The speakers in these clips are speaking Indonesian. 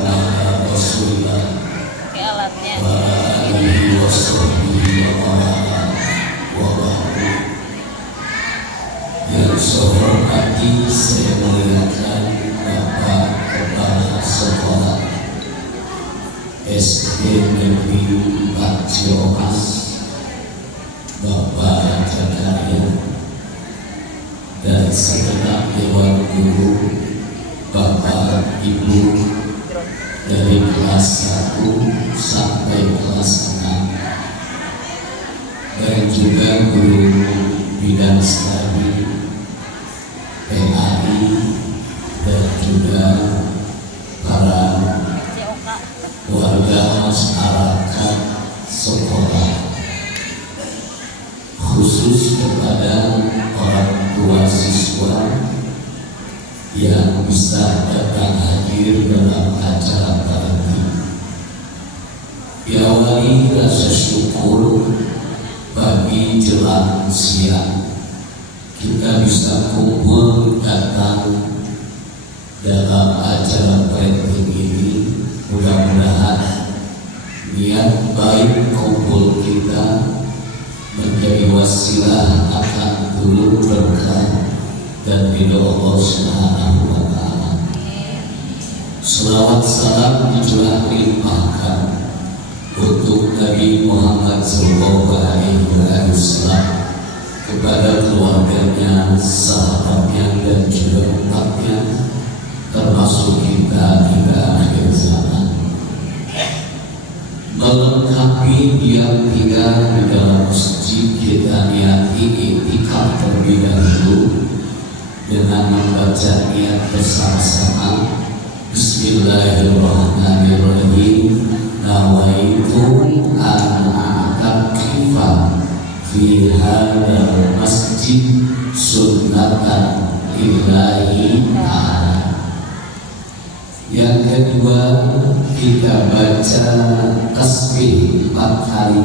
ala Rasulillah Pakai alatnya. wa alihi wa sahbihi wa ba'du. Yang sehormati saya muliakan Bapak Kepala Sekolah SD Negeri 4 Ciamas, Bapak Jakaria, dan segenap dewan guru, Bapak Ibu dari kelas 1 sampai kelas 6, dan juga guru bidang studi PAI, dan juga para warga masyarakat sekolah, khusus kepada orang tua siswa yang bisa datang hadir dalam acara tadi. Diawali rasa syukur bagi jelang siang kita bisa kumpul datang dalam acara planting ini. Mudah-mudahan niat baik kumpul kita menjadi wasilah akan turun berkah dan ridho Allah Subhanahu wa Ta'ala. Selawat salam dijulah limpahkan untuk Nabi Muhammad Sallallahu Alaihi Wasallam, kepada keluarganya, sahabatnya, dan juga umatnya, termasuk kita hingga akhir zaman. Melengkapi diam tinggal di dalam masjid, kita niati iktikaf terlebih dahulu dengan membaca niat bersama-sama. Bismillahirrahmanirrahim. Nawaitu an a'takifa fi hadzal masjid sunnatan lillahi ta'ala. Yang kedua, kita baca tasbih 4 kali.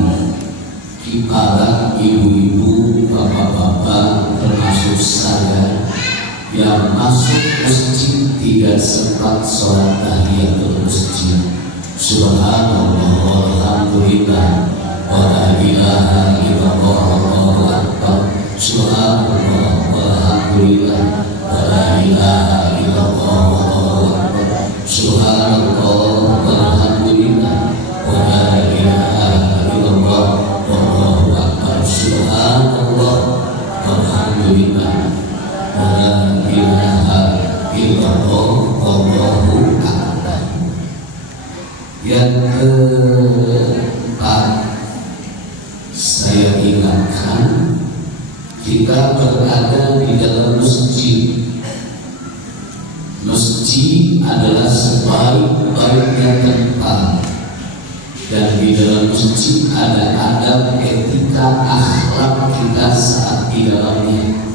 Para ibu-ibu, bapak-bapak, termasuk saya yang masuk masjid tidak sempat sholat tahiyatul masjid. Subhanallah walhamdulillah wa la ilaha illallah wallahu akbar. Subhanallah walhamdulillah wa la ilaha illallah wallahu akbar. Subhanallah walhamdulillah wa la ilaha illallah wallahu akbar. Subhanallah walhamdulillah wa la ilaha illallah wallahu akbar. Yang keempat, saya ingatkan kita berada di dalam masjid. Masjid adalah sebaik-baiknya tempat, dan di dalam masjid ada adab, etika, akhlak kita saat di dalamnya.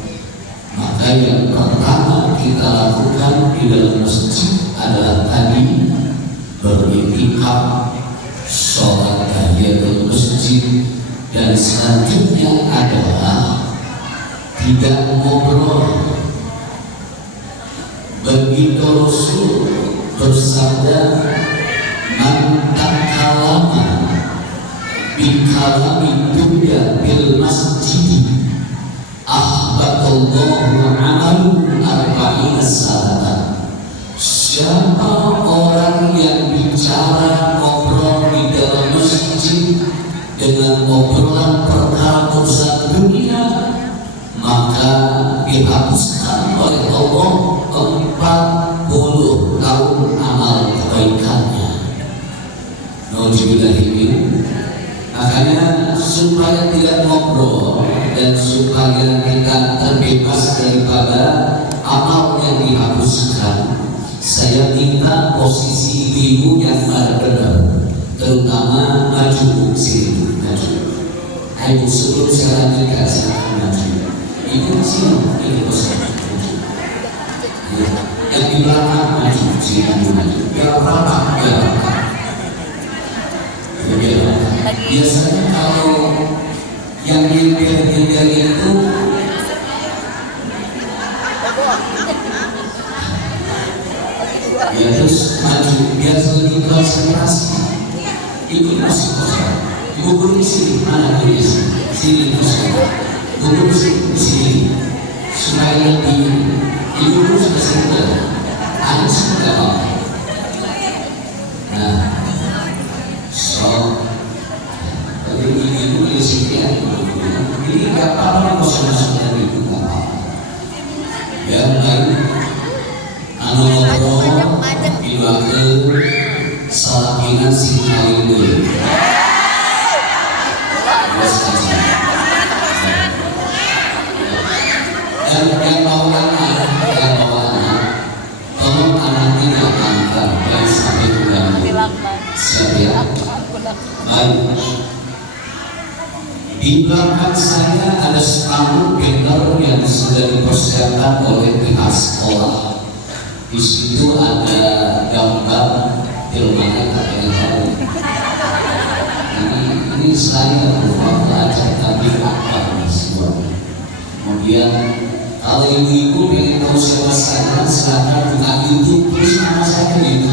Maka yang pertama kita lakukan di dalam masjid adalah tadi beriktikaf, sholat tahiyatul masjid, dan selanjutnya adalah tidak ngobrol. Baginda Rasul bersabda, man takalama bikalami dunya bil masjid ahbatallahu amalu arba'ina sanatan. Siapa orang yang bicara ngobrol di dalam masjid dengan obrolan perkara urusan dunia, maka dihapuskan oleh Allah 40 tahun amal kebaikannya. Nauzubillahi. Makanya supaya tidak ngobrol dan supaya kita terbebas daripada amal yang dihapuskan, saya minta posisi ibu yang ada benar, terutama maju sini, maju. Ayo sebelum saya lanjutkan, saya maju. Ibu sini, ini posisi maju. Yang di belakang maju, sini maju. Biar rapat, biar rapat. Biasanya kalau yang nyender-nyender itu Ya terus maju biar lebih konsentrasi. Ibu masih kosong. Ibu guru di sini, mana guru di sini? Sini kosong. Guru di sini supaya lebih. Ibu guru sudah sembuh. Anak sudah apa? Nah, so dari ibu di sini ya. Ini nggak apa-apa kosong dari ibu nggak apa-apa. Biar lain. Anu ngobrol diwakil salakinan si kawin dulu. Dan yang bawa anak, tolong anak tidak angkat dan sampai mengganggu. Siap ya? Baik. Di belakang saya ada spanduk banner yang sudah dipersiapkan oleh pihak sekolah. Di situ ada gambar filmnya katanya tahu. Ini saya lupa belajar tapi apa semua. Kemudian kalau ibu-ibu pengen tahu siapa saya, silakan buka YouTube terus nama saya itu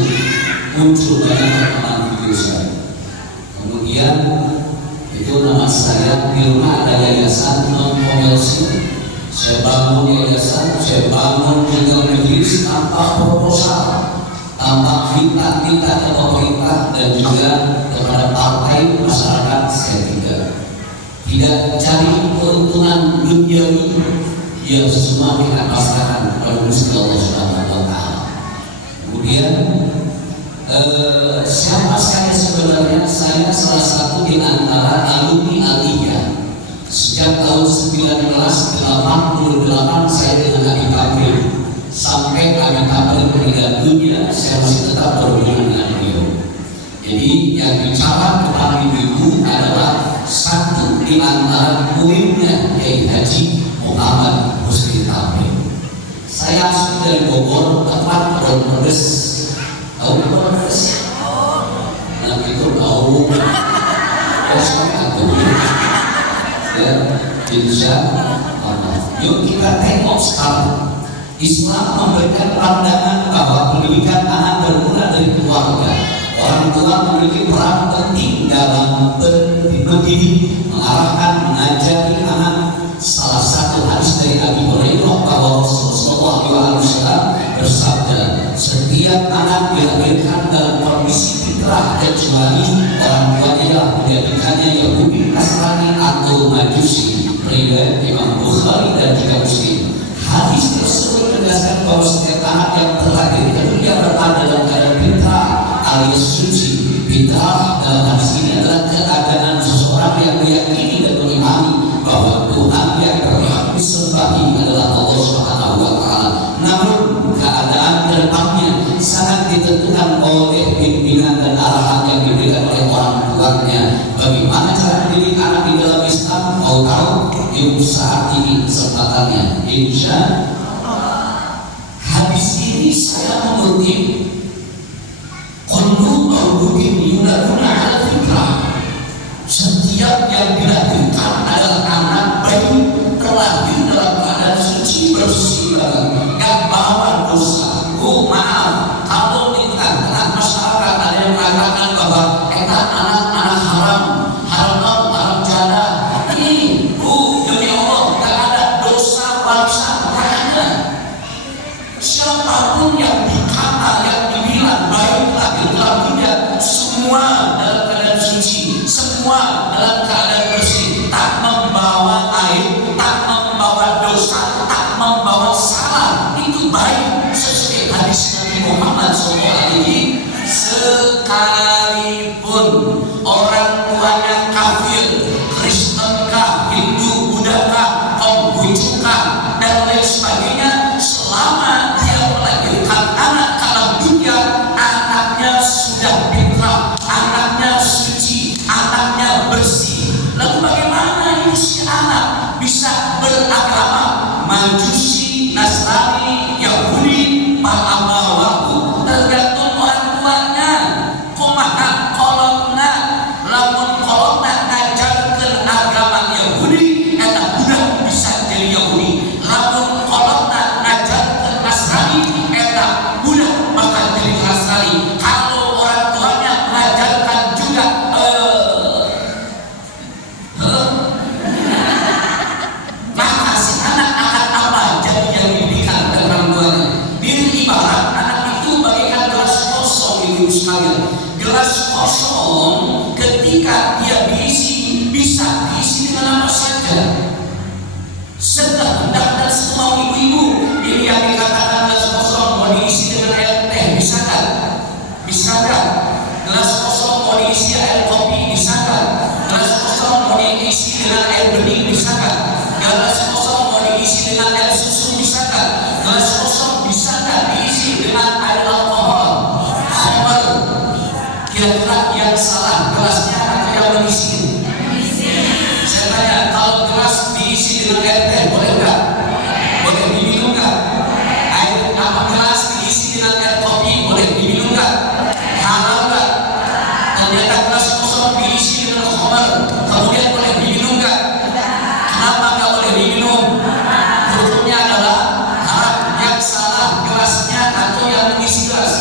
muncul banyak rekaman video saya. Kemudian itu nama saya di rumah ada yayasan non komersil. Saya bangun yayasan, saya bangun juga majelis tanpa proposal, tanpa minta ke pemerintah dan juga kepada partai masyarakat. Saya tidak cari keuntungan duniawi yang semua kita pasrahkan kepada Gusti Allah Subhanahu wa Ta'ala. Kemudian siapa saya sebenarnya? Saya salah satu di antara alumni Aliyah. Sejak tahun 1988 saya dengan Abi Kapil sampai Abi Kapil meninggal dunia, saya masih tetap berhubungan dengan beliau. Jadi yang bicara kepada ibu adalah satu di antara muridnya Kiai Haji Muhammad Husni Kamil. Saya asli dari Bogor, tempat Perdes. Tahu Perdes? Nah itu tahu. Saya tahu. Ya, insya Allah. Yuk kita tengok sekarang. Islam memberikan pandangan bahwa pendidikan anak bermula dari keluarga. Orang tua memiliki peran penting dalam mendidik, mengarahkan, mengajari anak. Salah satu hadis dari Abi Hurairah bahwa Rasulullah SAW bersabda, setiap anak dilahirkan dalam kondisi fitrah kecuali orang tuanya yang menjadikannya Yahudi, Nasrani atau Majusi. Riwayat Imam Bukhari dan juga Muslim. Hadis tersebut menegaskan bahwa setiap anak yang terlahir ke dunia berada dalam keadaan fitrah alias suci. Fitrah dalam hadis ini adalah keadaan seseorang yang meyakini dan mengimani bahwa Tuhan yang berhak disembahi adalah Allah Subhanahu wa Ta'ala. Namun keadaan kedepannya sangat ditentukan oleh bimbingan dan arahan yang diberikan oleh orang tuanya. Bagaimana cara mendidik anak di dalam Islam? Mau tahu? Yuk saat ini kesempatannya. Insya Allah. Habis ini saya mengutip kullu mauludin yuladuna ala fitrah. Setiap yang dilahirkan adalah anak bayi terlahir dalam keadaan suci bersih, gak bawa dosa. Oh maaf, kalau di tengah-tengah masyarakat ada yang mengatakan bahwa anak-anak haram, haram jana. Ini, demi Allah, gak ada dosa bangsa, gak ada. Siapapun yang dikata, yang dibilang baik lahir dalam dunia, semua dalam keadaan suci, semua dalam keadaan bersih, tak membawa aib, tak membawa dosa, tak membawa salah. Itu baik sesuai hadis Nabi Muhammad SAW. Sekalipun orang tuanya kafir, Kristen kah, Hindu, Buddha kah, Konghucu kah, dan lain sebagainya, selama dia melahirkan anak ke dalam dunia, anaknya sudah fitrah, anaknya suci, anaknya bersih. Lalu bagaimana ini si anak bisa beragama Majusi, Nasrani, Yahudi, Pa'abawaku? Tergantung orang tuanya. Kumaha kolotna, lamun kolotna ngajarkeun agama Yahudi, eta budak bisa jadi Yahudi. Lamun kolotna ngajarkeun Nasrani, eta budak bakal jadi ibu sekalian, gelas kosong ketika dia diisi bisa diisi dengan apa saja. Sekehendak dan semau ibu-ibu. Ini yang dikatakan gelas kosong mau diisi dengan air teh, bisa kan? Bisa kan? Gelas kosong mau diisi air kopi, bisa kan? Gelas kosong mau diisi dengan air bening, bisa kan? Gelas kosong mau diisi dengan air susu, bisa kan? Gelas kosong bisa kan diisi dengan air alkohol, khamr? Kira-kira yang salah gelasnya atau yang mengisi? Saya tanya, kalau gelas diisi dengan air teh boleh nggak? Boleh diminum nggak? Air apa gelas diisi dengan air kopi boleh diminum nggak? Halal nggak? Ternyata gelas kosong diisi dengan khamr, kemudian boleh diminum nggak? Kenapa nggak boleh diminum? Hukumnya adalah haram. Yang salah gelasnya atau yang mengisi gelas?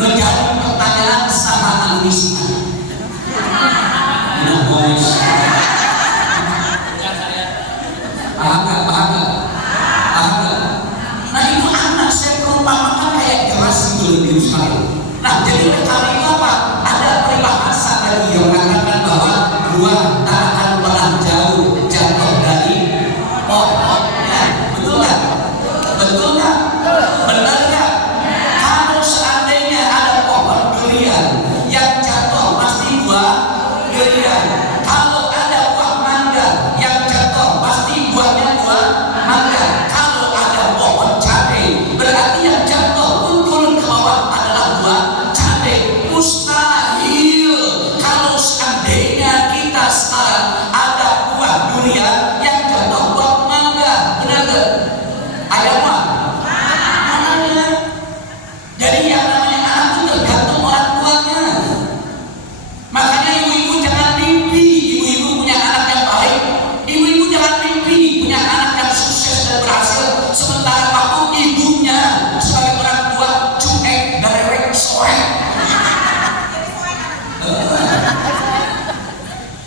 Menjawab pertanyaan sama mengisinya. Nah, boys. Paham nggak? Paham nggak? Paham nggak? Nah, itu anak saya perumpamakan kayak gelas itu lebih sekali. Nah, jadi kali itu apa? Ada peribahasa lagi yang mengatakan bahwa buah tak akan pernah jauh jatuh dari pohonnya. Betul nggak? Betul nggak? Benar nggak? Kalau seandainya ada pohon durian yang jatuh pasti buah durian. Kalau ada buah mangga yang jatuh pasti buahnya buah mangga. Kalau ada pohon cabai berarti yang jatuh pun turun ke bawah adalah buah cabai. Mustahil kalau seandainya kita sekarang ada buah durian yang jatuh buah mangga. Benar nggak? Ada buah? Ada. Jadi yang namanya anak itu tergantung orang tuanya. Makanya ibu-ibu jangan mimpi ibu-ibu punya anak yang baik. Ibu-ibu jangan mimpi punya anak yang sukses dan berhasil, sementara waktu ibunya sebagai orang tua cuek, darewek, soek.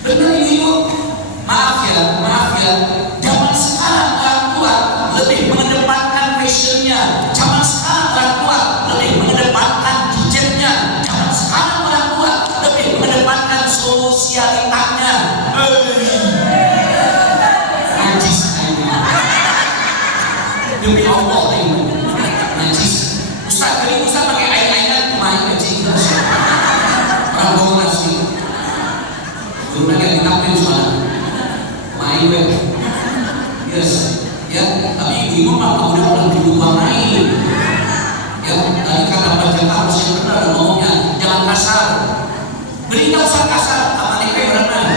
Benar ibu? Maaf ya. Zaman sekarang orang tua lebih mengedepankan fashionnya. Zaman sekarang orang tua lebih mengedepankan gadgetnya. Zaman sekarang orang tua lebih mengedepankan sosialitanya. Najis ini. Demi Allah ini. Najis. Ustaz, jadi Ustaz pakai air-airan main najis. Orang bohong nasi. Belum lagi ditampil soalnya. Main web. Yes. Ya, tapi ibu mah udah pulang di rumah main. Ya, tadi kata baca harus yang benar ngomongnya, jangan kasar. Berita usah kasar, apa nih kayak orang lain?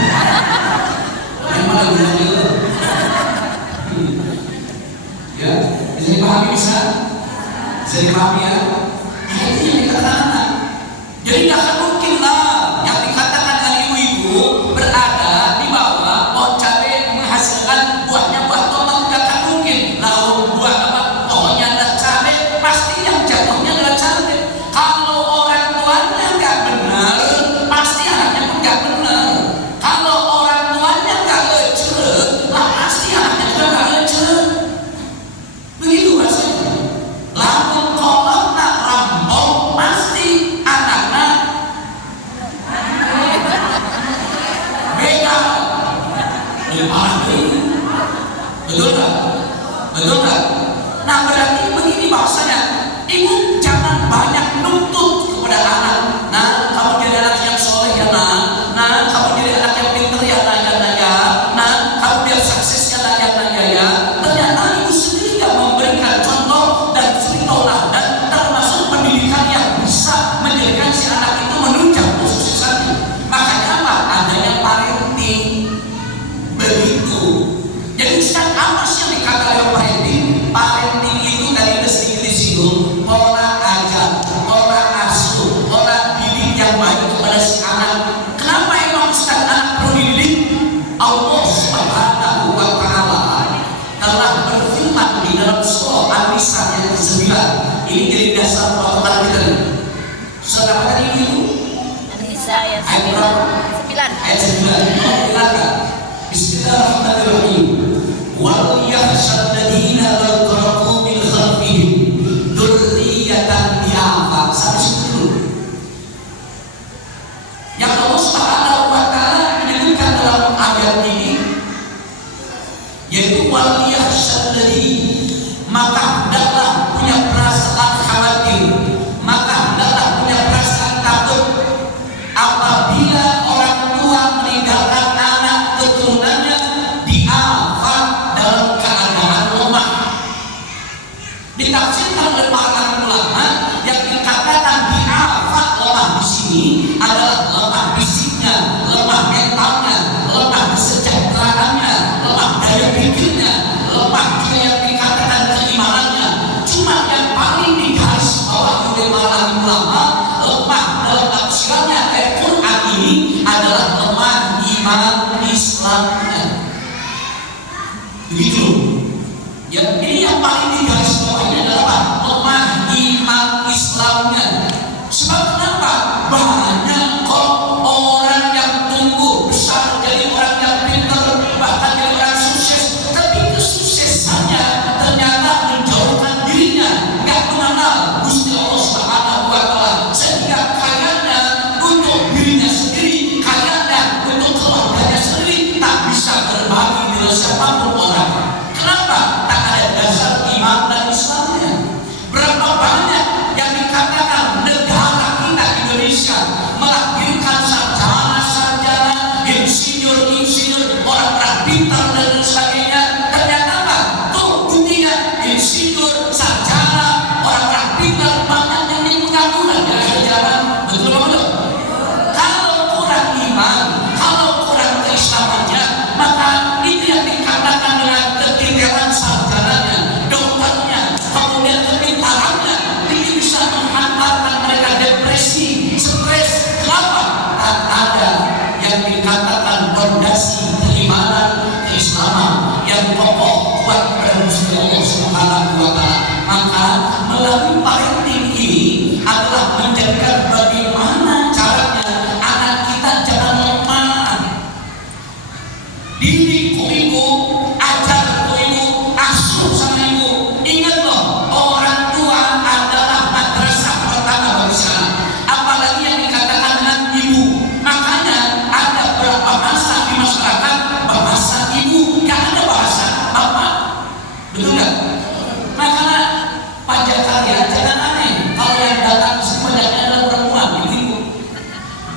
Yang mana bilang itu? Ya, bisa dipahami bisa? Bisa dipahami ya? Nah, itu yang dikatakan anak. Jadi nggak akan mungkin lah yang dikatakan oleh ibu-ibu berada di bawah pohon cabai menghasilkan buahnya buah tomat, nggak akan mungkin. Lalu buah apa? Pohonnya ada cabai, pasti yang jatuhnya adalah cabai. Kalau orang tuanya nggak benar, pasti anaknya pun nggak benar. Kalau orang tuanya nggak leceh, lah pasti anaknya juga nggak leceh. Begitu rasanya. Lalu kalau nak rambong, pasti anaknya beda. Betul nggak? Betul nggak? Nah, berarti begini bahasanya, ibu jangan banyak nuntut kepada anak. Nah, kamu jadi anak yang soleh ya nak. Nah, kamu jadi anak yang pintar ya nak ya. Nah, kamu biar sukses ya nak ya. Ternyata ibu sendiri nggak memberikan contoh dan suri tauladan, termasuk pendidikan yang bisa menjadikan si anak itu menunjang kesuksesannya. Makanya apa? Adanya parenting. Begitu. Jadi Ustaz, apa sih yang dikatakan oleh parenting? Parenting itu tadi sedikit disinggung, pola ajar, pola asuh, pola didik yang baik kepada si anak. Kenapa emang Ustaz anak perlu dididik? Allah Subhanahu wa Ta'ala telah berfirman di dalam surah An-Nisa yang ke-9. Ini jadi dasar patokan kita nih. Surah apa tadi ibu? An-Nisa ayat 9. Ayat 9. Bismillahirrahmanirrahim. Wal yakhshal ladina law taraku min khalfihim dzurriyyatan dha'afan. Sampai sedih, maka hendaklah punya perasaan khawatir, maka hendaklah punya perasaan takut apabila orang tua meninggalkan anak keturunannya diafat dalam keadaan lemah. Ditafsirkan oleh para ulama yang dikatakan diafat lemah di sini adalah lemah fisiknya, lemah mentalnya, lemah kesejahteraannya, lemah daya pikirnya, lemah juga yang dikatakan keimanannya. Cuma yang paling digaris bawah oleh para ulama, lemah dalam tafsirannya ayat Quran ini adalah lemah iman Islamnya. Begitu. Ya, ini yang paling digaris bawahnya adalah lemah iman Islamnya. Sebab kenapa? Banyak kok orang yang tumbuh besar jadi orang yang pintar, bahkan jadi orang sukses, tapi kesuksesannya ternyata menjauhkan dirinya, nggak mengenal Gusti Allah Subhanahu wa Ta'ala, sehingga kayanya untuk dirinya sendiri, kayanya untuk keluarganya sendiri, tak bisa berbagi dengan siapapun orang. Kenapa? Tak ada dasar iman dan Islamnya. Berapa banyak yang dikatakan negara kita Indonesia melahirkan sarjana-sarjana, insinyur-insinyur, orang-orang pintar dan sebagainya. Ternyata apa? Tuh buktinya insinyur, sarjana, orang-orang pintar banyak yang pengangguran dari sejarah. Betul apa betul? Kalau kurang iman, kalau kurang keislamannya, maka itu yang dikatakan dengan ketinggalan sarjananya, dokternya, kemudian kepintarannya, ini bisa menghantarkan mereka depresi, stres. Kenapa? Tak ada yang dikatakan fondasi keimanan, keislaman yang kokoh kuat pada Gusti Allah Subhanahu wa Ta'ala. Maka melalui parenting ini adalah menjadikan bagaimana caranya anak kita jangan lemah. Didik ibu, ajar ibu, asuh sama ibu. Ingat loh, orang tua adalah madrasah pertama bagi anak. Apalagi yang dikatakan dengan ibu. Makanya ada beberapa bahasa di masyarakat, bahasa ibu, gak ada bahasa bapak. Betul gak? Makanya pajak karya jangan aneh kalau yang datang ke banyaknya adalah perempuan, ibu-ibu.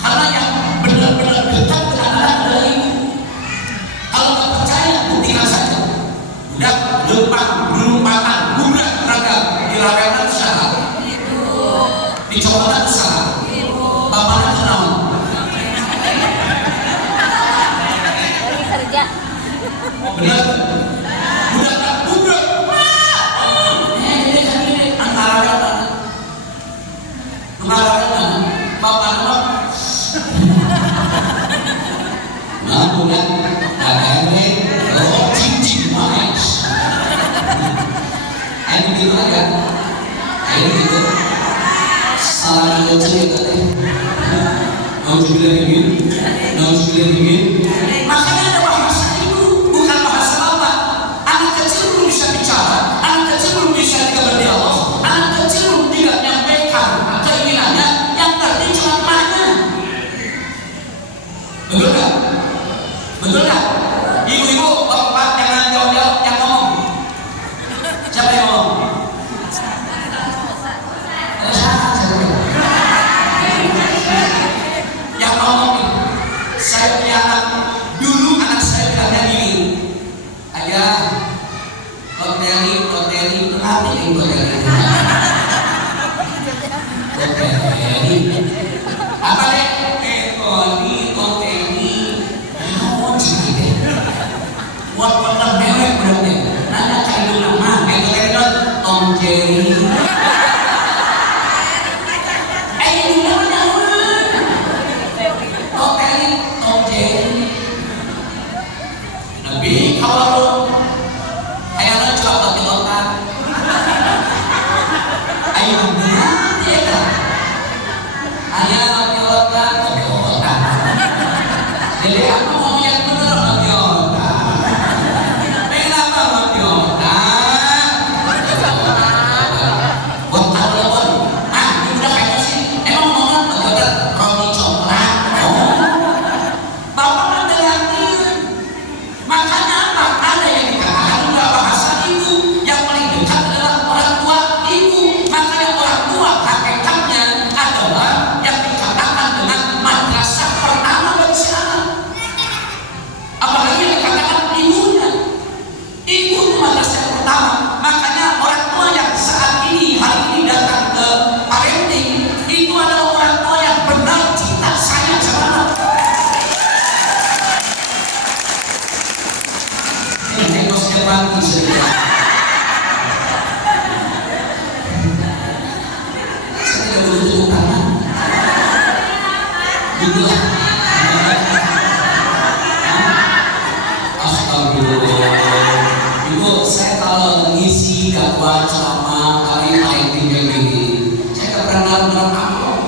Karena yang benar-benar dekat dengan anak adalah ibu. Kalau nggak percaya, buktikan saja. Udah lompatan, budak ragam di lapangan usaha, di cokotan usaha. Bapaknya kenal. Dari kerja. Benar? Budak. Ini antara kata. Bapaknya. Nah, budak. Cincin mais. Ini gitu aja. Ini gitu. Salah baca ya katanya. Nauzubillah min. Makanya ada bahasa itu, bukan bahasa bapak. Anak kecil belum bisa bicara, anak kecil belum bisa dikabar Allah, anak kecil belum tidak menyampaikan keinginannya, yang ngerti cuma emaknya. Betul nggak? Betul nggak? Ibu-ibu, bapak jangan jawab-jawab, yang ngomong. Siapa yang ngomong? Yang ngomong nih, saya punya anak. Dulu anak saya bilangnya gini, ayah, hoteli, kenapa ini hoteli? Apa deh? Hoteli, naon sih deh? Buat pernah mewek berarti. Nanya kayak dulu nama, hoteli dong, Tom Jerry. Ini namanya hoteli, Tom Jerry. Tapi kalau ayahnya juga pakai otak, ayahnya tidak. Ayah pakai otak. Jadi aku mau yang benar pakai otak. Kenapa pakai otak? Buat telepon. Ini udah kayak sih. Emang mau kan pakai roti coklat? Bapak ada yakin. Makanya apa? Ada yang dikatakan nggak bahasa ibu. gitu. Astagfirullah. Ibu, saya kalau ngisi khotbah ceramah kali IT begini, saya nggak pernah dalam amplop.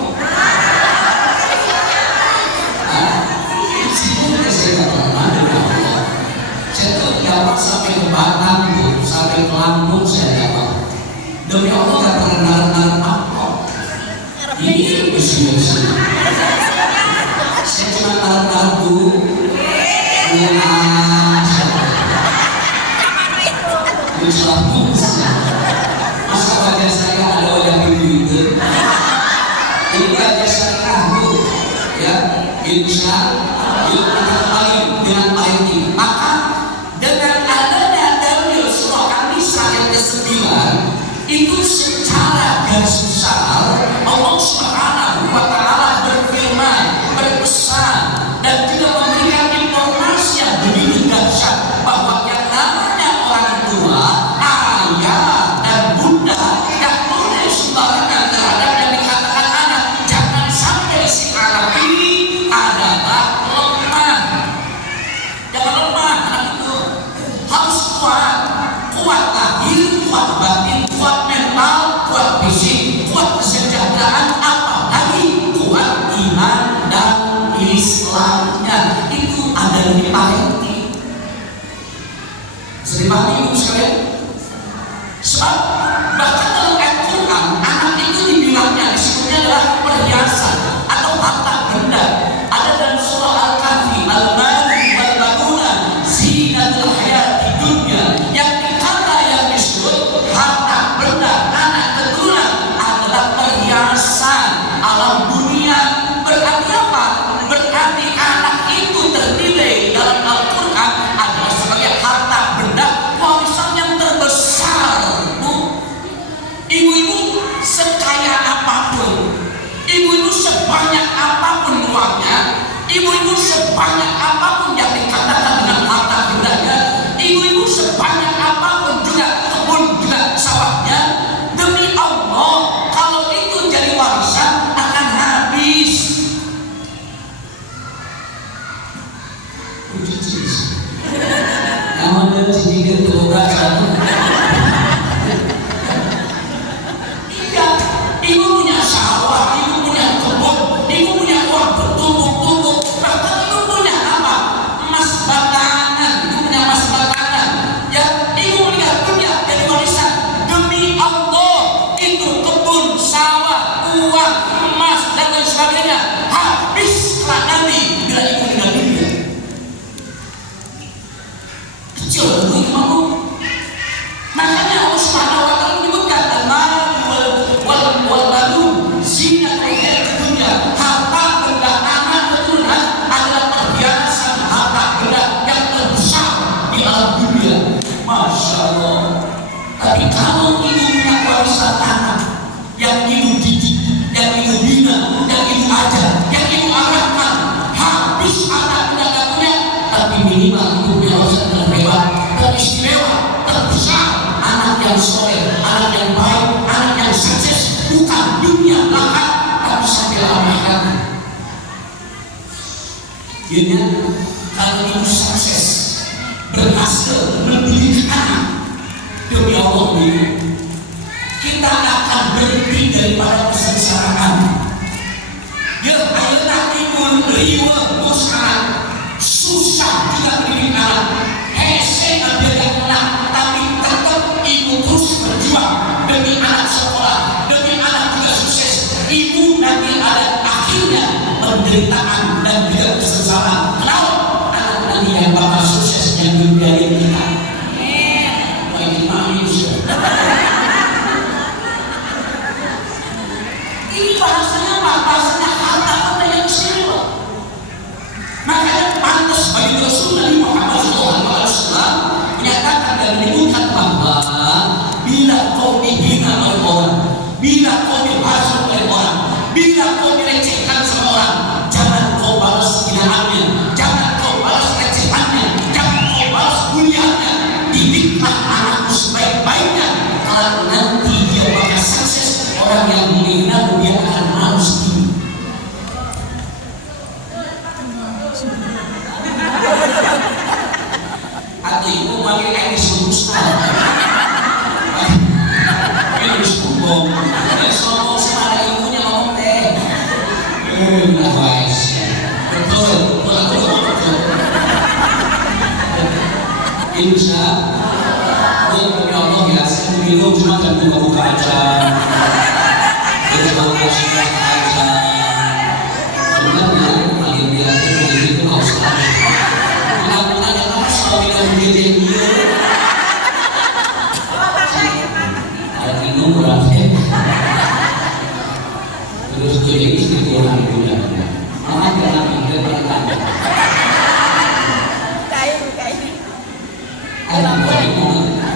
Sebenarnya saya nggak pernah dalam amplop. Saya tuh dapat sampai ke Batam, Bu, sampai ke Lampung saya dapat. Demi Allah nggak pernah dalam amplop. Ini misi-misi. Saya cuma taruh Bu. Masa wajah saya ada wajah itu? Ini wajah saya Bu, ya. Insya yuk kita kembali dengan baik. Maka dengan adanya Dalam Yosua Kamis ayat ke-9 itu secara garis besar Allah Subhanahu wa Ta'ala berfirman, berpesan dan juga memberikan informasi yang begitu dahsyat bahwa yang namanya orang tua, ayah dan bunda yang boleh sembarangan terhadap yang dikatakan anak. Jangan sampai si anak ini adalah lemah. Jangan lemah, anak itu harus kuat, kuat lahir, kuat batin, kuat mental, kuat fisik, kuat kesejahteraan, apalagi kuat iman dan Islamnya. Itu ada di Pariti. Sering pahami Ibu sekalian? Sebab bahkan dalam Al-Quran anak itu dibilangnya, disebutnya adalah perhiasan atau harta benda. Ada dalam surah Al-Kahfi, Al-Malu wal-Banuna zinatul hayati dunya. Yang kata yang disebut harta benda, anak keturunan adalah perhiasan alam dunia. Berarti apa? Berarti anak itu ternilai dalam Al-Quran adalah sebagai harta benda, warisan yang terbesar, Bu. Ibu-ibu sekaya apapun, ibu-ibu sebanyak apapun uangnya, ibu-ibu sebanyak apapun yang dikatakan dengan harta bendanya, ibu-ibu sebanyak apapun juga kebun juga sawahnya, demi Allah kalau itu jadi warisan akan habis. Yang ada sedikit terbuka satu. Iya, ibu punya sawah, ibu punya kebun, ibu punya uang bertumpuk-tumpuk. Bahkan ibu punya apa? Emas batangan, ibu punya emas batangan. Ya, ibu meninggal dunia jadi warisan. Demi Allah, itu kebun, sawah, uang, emas dan lain sebagainya habis kelak nanti bila ibu meninggal dunia. Kecil dulu imamu. Makanya Allah Subhanahu wa Ta'ala menyebutkan al-malu wal-banun zinatul hayatid dunya. Harta benda anak keturunan adalah perhiasan harta benda yang terbesar di alam dunia. Masya Allah. Tapi kalau ibu punya warisan anak yang ibu didik, yang ibu bina, yang ibu ajar, yang ibu arahkan, habis anak tidak punya, tapi minimal ibu punya warisan yang hebat, teristimewa, terbesar, anak yang soleh, anak yang baik, anak yang sukses, bukan dunia belakang, tapi sampai akhirat. Jadi kalau ibu sukses, berhasil mendidik anak, demi Allah ibu, kita akan berhenti daripada kesengsaraan. Ya, ayeuna ibu riweuh sekarang susah juga mendidik anak. Hese ngambil anak, tapi tetap ibu terus berjuang demi anak sekolah, demi anak juga sukses. Ibu nanti ada akhirnya penderitaan dan juga kesengsaraan. Kenapa? Anak nanti yang bakal sukses yang dibiarin kita. Wah, ini amin. Ini bahasanya apa? Bahasanya harta benda yang istimewa. Makanya pantas bagi Rasul Nabi Muhammad SAW menyatakan dan menyebutkan bahwa bila kau dihina oleh orang, bila kau dibasuh oleh orang, bila kau dilecehkan sama orang, jangan kau balas hinaannya, Nah, wise. Betul. Insya Allah ya, saya minum cuma dan buka-buka aja. Terus buka aja. Sebenarnya paling bilang itu nggak usah. Kalau tanya kamu selalu bilang begini. Ada minum berapa? Terus jadi istri kurang juga. Mama jangan ambil pertanyaan. Ada bagaimana?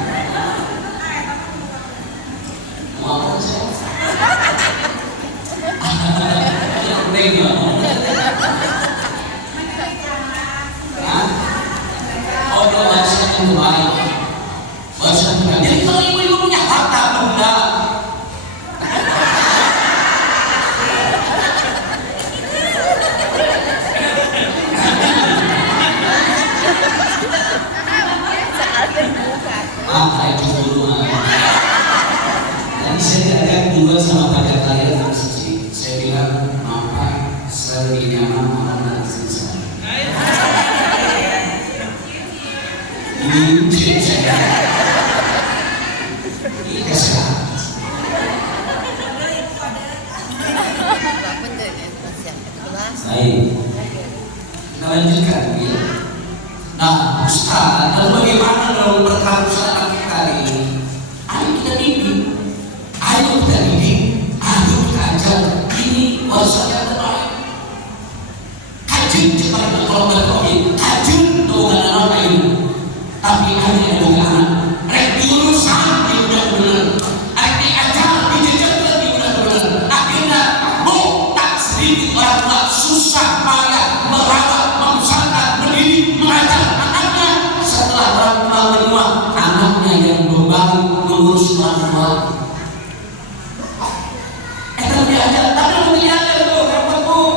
Mau saya? Yang tega. Oh, bahasa yang baik. Bahasa yang baik. Jadi kalau ibu punya harta benda. Itu dulu. Tadi saya diajak dua sama pacar kalian masjid. Saya bilang, maaf, saya lagi nyaman malam istri saya. Ini saya. Ini kesal. Baik. Kita lanjutkan. Nah, Ustaz, lalu bagaimana dalam perkara Ustaz kita ini? Ayo kita didik, ayo kita ajar. Ini warisan yang terbaik. Kajian cepat kalau berkopi, kajian dengan anak ini. Tapi hanya dengan anak. Rek diurusan di benar-benar. Rek diajar, dijajar di benar-benar. Akhirnya, tak sedikit orang tua susah payah merawat, membesarkan, mendidik, mengajar anaknya. Setelah orang tua menua, anaknya yang beban mengurus orang tua. Lebih aja, tapi lebih aja tuh, repot tuh.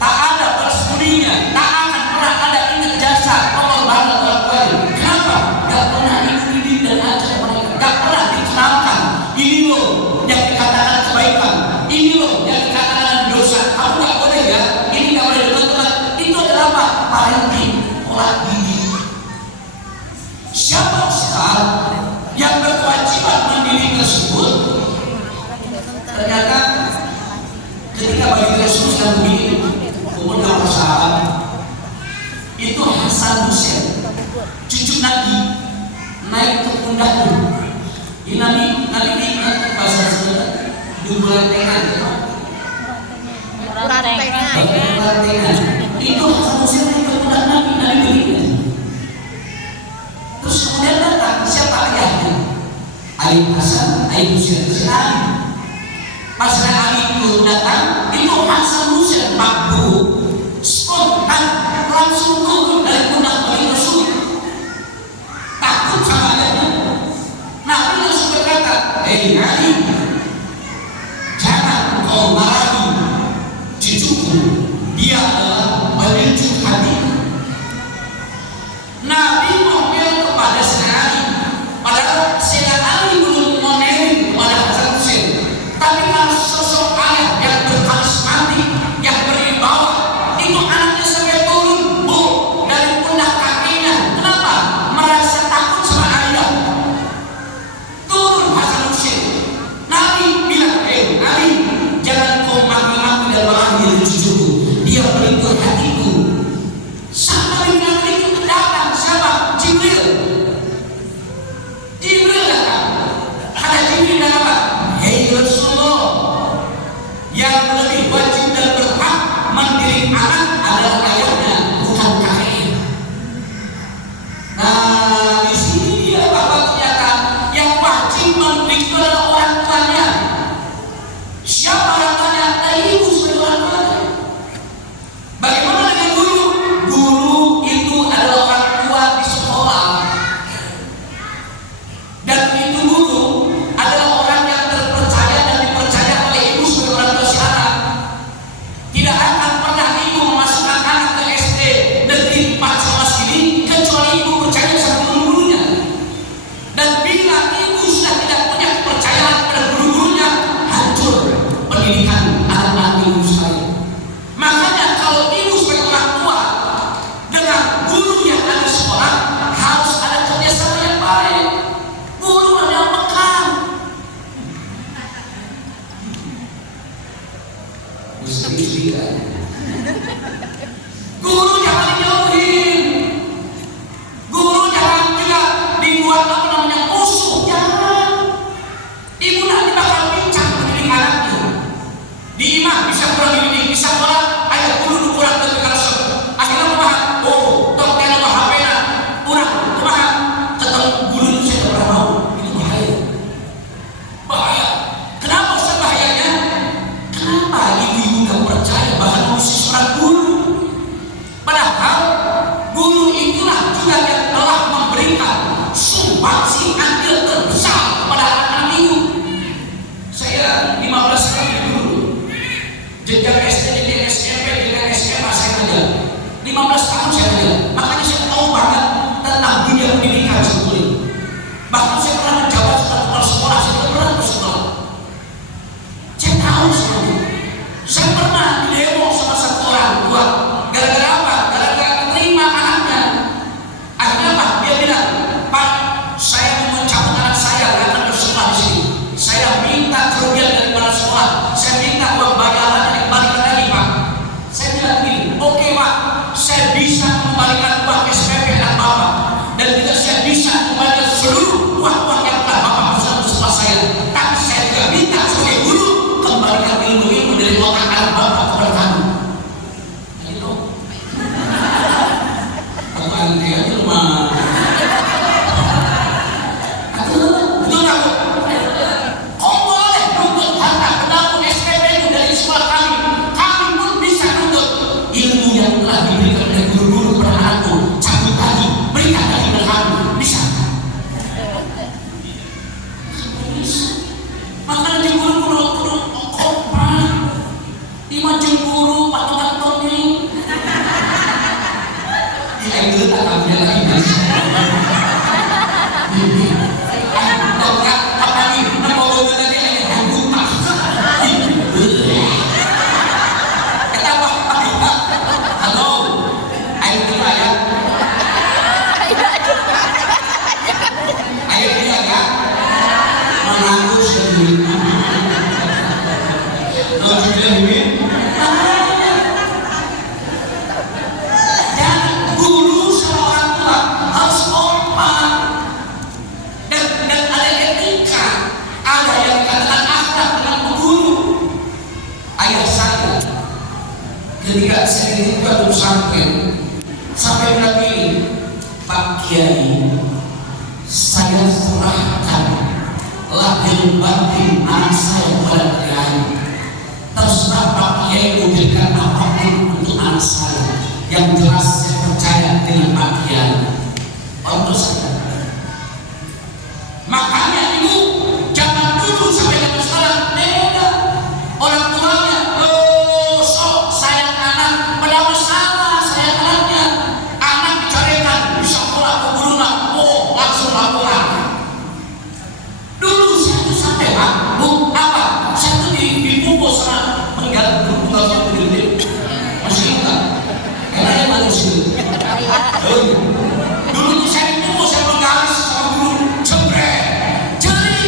Tak ada persembunyinya, tak akan pernah ada ingat jasa pengorbanan orang tua. Kenapa? Gak pernah dididik dan ajar mereka, gak pernah dikenalkan. Ini loh yang dikatakan kebaikan, ini loh yang dikatakan dosa. Kamu gak boleh ya, ini gak boleh teman-teman. Itu adalah apa? Parenting, pola didik. Siapa Ustaz yang berkewajiban mendidik tersebut? Ternyata ketika bagi Rasul sedang begini, umur berapa sahabat? Itu Hasan Husain, cucu Nabi, naik ke pundakku. Ini Nabi ingat bahasa Sunda, duburantengan. Duburantengan. Itu Hasan Husain naik ke pundak Nabi begini. Terus kemudian datang siapa ayahnya? Ali Hasan, Ali Husain, Ali. Pas Ali itu datang, itu Hasan Husain makbul, spontan langsung turun dari pundak Nabi Rasul. Takut sama ayahnya. Nabi langsung berkata, "Hei Ali, jangan kau marahi cucuku. Dia adalah pemicu hati." Nabi ngomel kepada Sayyidina Ali, padahal Sayyidina Ali belum ngomelin kepada Hasan Husain. Tapi kalau sosok ayah yang berkarismatik, yang berwibawa, itu anaknya sampai turun, Bu, dari pundak kakinya. Kenapa? Merasa takut sama ayah. Turun Hasan Husain. Nabi bilang, Ali, jangan kau maki-maki dan marahi cucuku. Dia meliput hatiku. Sampai bilang itu datang siapa? Jibril. Jibril datang. Ada Jibril dan apa? Hei Rasulullah, yang lebih wajib dan berhak mendidik anak adalah ayahnya, bukan kakeknya. Nah, di sini dia bahwa ternyata yang wajib mendidik adalah orang tuanya. Siapa orang tuanya? Ibu sebagai orang tuanya. Bagaimana dengan guru? Guru itu adalah orang tua di sekolah. Dan itu guru adalah orang yang terpercaya dan dipercaya oleh ibu sebagai orang tua si anak. Tidak akan pernah ibu memasukkan anak ke SD Mesti kan. Guru jangan dijauhin. Guru jangan juga dibuat apa namanya musuh, jangan. Ibu nanti bakal pincang mendidik anaknya. Di imam bisa kurang dididik, bisa kurang ayat dulu kurang tapi kalau akhirnya paham. Oh, tok kena bahapena kurang paham. Ketemu guru itu saya tidak pernah mau. Itu bahaya. Bahaya. Kenapa Ustaz bahayanya? Kenapa ibu-ibu nggak percaya bahkan usia seorang guru? Padahal guru itulah juga yang telah memberikan sumbangsi andil terbesar kepada anak-anak ibu. Saya 15 tahun di guru, jenjang SD, jenjang SMP, jenjang SMA saya ngajar. 15 tahun saya ngajar, makanya saya tahu banget tentang dunia pendidikan sebetulnya. Bahkan saya pernah menjabat sebagai kepala sekolah, saya tidak pernah ke sekolah. Saya tahu sekali. Saya pernah di demo sama satu orang tua. Gara-gara apa? Gara-gara terima anaknya. Akhirnya apa? Dia bilang, Pak, saya mau mencabut anak saya karena bersekolah di sini. Saya minta kerugian dari kepala sekolah. Saya minta uang bayarannya dikembalikan lagi, Pak. Saya bilang begini, oke Pak, saya bisa mengembalikan uang SPP anak Bapak. Dan juga saya bisa mengembalikan seluruh uang-uang yang telah Bapak bersama untuk sekolah saya. Tapi saya juga minta sebagai guru kembalikan ilmu-ilmu dari otak anak Bapak kepada kamu. Ayo, bukan dia di rumah. Betul aku. Kau boleh nuntut harta pendamping SPP itu dari sekolah kami. Kami pun bisa nuntut ilmu yang telah diberikan oleh guru-guru kepada anakku. Cabut lagi, berikan lagi kepada kami. Bisa? Bisa. Makanya di guru-guru kompak. Lima jemburu, patung-patung ini. Ini itu tak ambil lagi mas. Ini, tongkat apa nih? Nama orang tadi ada hanggutah. Kata apa? Halo, ayo kita ya. Ayo kita ya. Menanggung sendiri. Dan guru sama orang tua harus kompak dan ada etika, ada yang dikatakan akhlak dengan guru. Ayah saya ketika saya dititipkan di pesantren sampai bilang ini, Pak Kiai, saya serahkan lahir batin anak saya kepada Kiai. Terserah Pak Kiai memberikan apapun untuk anak saya. Yang jelas saya percaya dengan Pak Kiai. Untuk saya. Makanya ibu jangan dulu sampai ke sekarang beda. Orang tuanya, oh sok sayang anak, padahal salah sayang anaknya. Anak dicarikan di sekolah ke guru nak, oh langsung laporan. Dulu saya tuh sampai Bu, apa? Saya tuh dipukul sama meninggal guru sama gede. Masih ingat? Karena dia manusia. Dulu tuh saya dipukul, saya menggaris sama guru, jebret, jeli,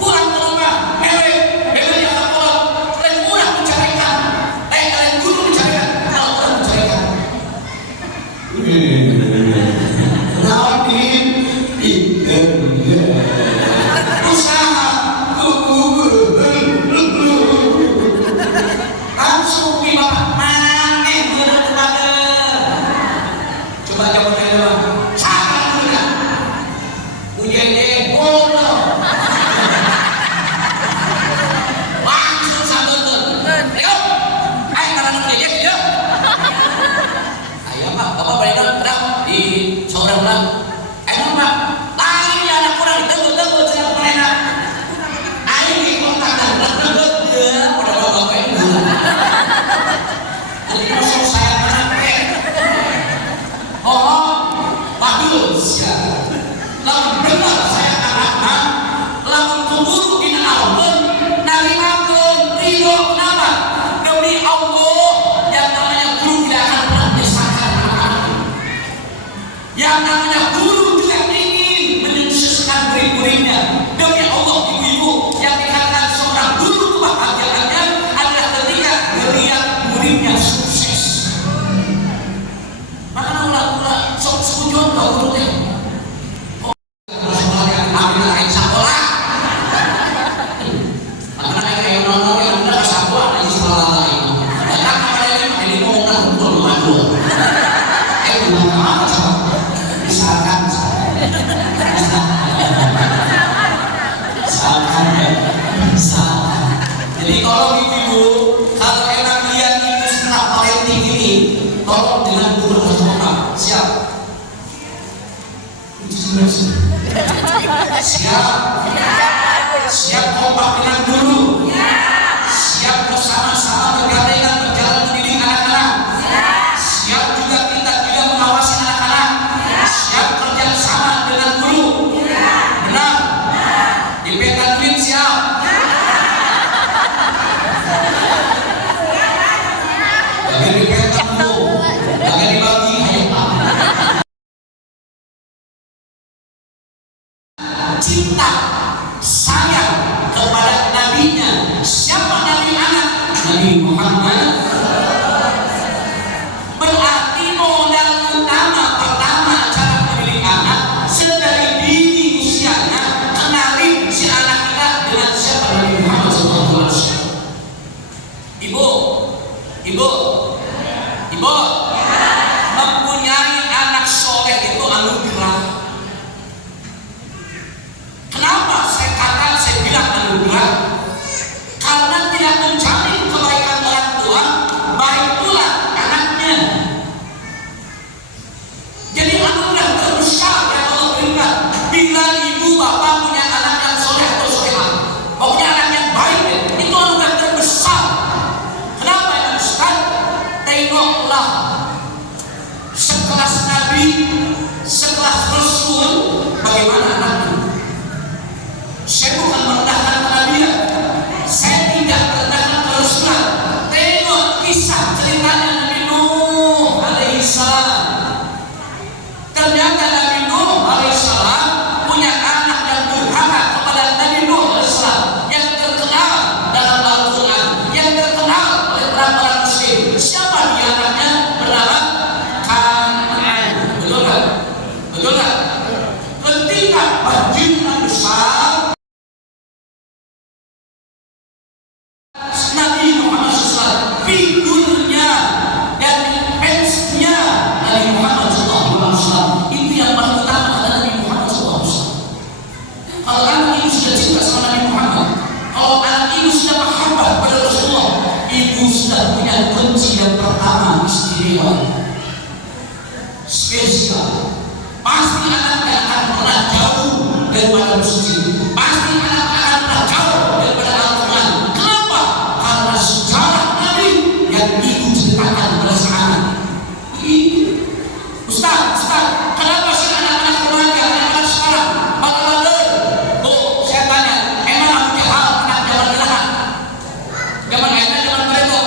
kurang ke rumah, dia laporan, kalian kurang mencarikan, kalian guru mencarikan, kalau kurang mencarikan. Usaha langsung di bapak maneh guru kepada coba jawab saya sangat mudah ujian kono langsung sabun ayo ayo karena nunggu ya yuk ayo pak bapak balik di sore ulang ayo pak lari anak kurang ditunggu saya enak ayo di kontak dan ya udah bapak ini dulu jadi masuk saya anak oh bagus ya lalu benar saya anak lalu kubur bina album narimakan ridho kenapa demi Allah yang namanya guru tidak akan pernah menyesatkan anak-anak yang namanya guru tidak ingin menyususkan murid-muridnya demi Allah ibu-ibu yang dikatakan seorang guru kebahagiaannya adalah ketika ibu, kalau emang lihat ibu setengah parenting ini, tolong dengan guru harus ngomong. Siap? Siap? Siap kompak dengan guru? Siap bersama-sama bergandengan berjalan mendidik anak-anak? Siap juga kita juga mengawasi anak-anak? Siap kerja sama dengan guru? Benar? Dipegang duit siap? Bagi dipegang bu, bagi dibagi ayo pak. Cinta, sayang kepada nabinya. Siapa nabi anak? Nabi Muhammad. Berarti modal utama pertama cara memilih anak sedari dini usianya, kenali si anak kita dengan siapa Nabi Muhammad SAW. Ibu, mempunyai anak soleh itu anugerah. Kenapa saya bilang anugerah? Karena tidak menjamin kebaikan orang tua, baik pula anaknya. Jadi anugerah terbesar yang Allah berikan bila ibu bapak punya anak yang soleh atau solehah, punya anak yang baik, itu anugerah terbesar. Kenapa ya Ustaz? Tengoklah sekelas Nabi, sekelas Rasul, bagaimana anaknya. Saya bukan merendahkan kenabian, saya tidak merendahkan kerasulan. Tengok kisah ceritanya Nabi Nuh alaihissalam. Ternyata Nabi Nuh alaihissalam punya anak yang durhaka kepada Nabi Nuh alaihissalam, yang terkenal dalam Al-Quran, yang terkenal oleh orang-orang muslim. Siapa dia anaknya? Bernama Kan'an. Betul kan? Betul kan? Ketika banjirnya besar, Nabi Muhammad SAW, figurnya dan fansnya Nabi Muhammad SAW, itu yang paling utama adalah Nabi Muhammad SAW. Kalau anak ibu sudah cinta sama Nabi Muhammad, kalau anak ibu sudah mahabbah pada Rasulullah, ibu sudah punya kunci yang pertama istimewa, spesial. Pasti anaknya akan pernah jauh daripada masjid. Pasti anak akan pernah jauh daripada Al-Quran. Kenapa? Karena sejarah Nabi yang ibu ceritakan pada saat ini. Ustaz, kenapa sih anak-anak remaja, anak-anak sekarang pada bandel? Bu, saya tanya, emang Abu Jahal anak zaman Ilahan? Zaman Aina, zaman mereka?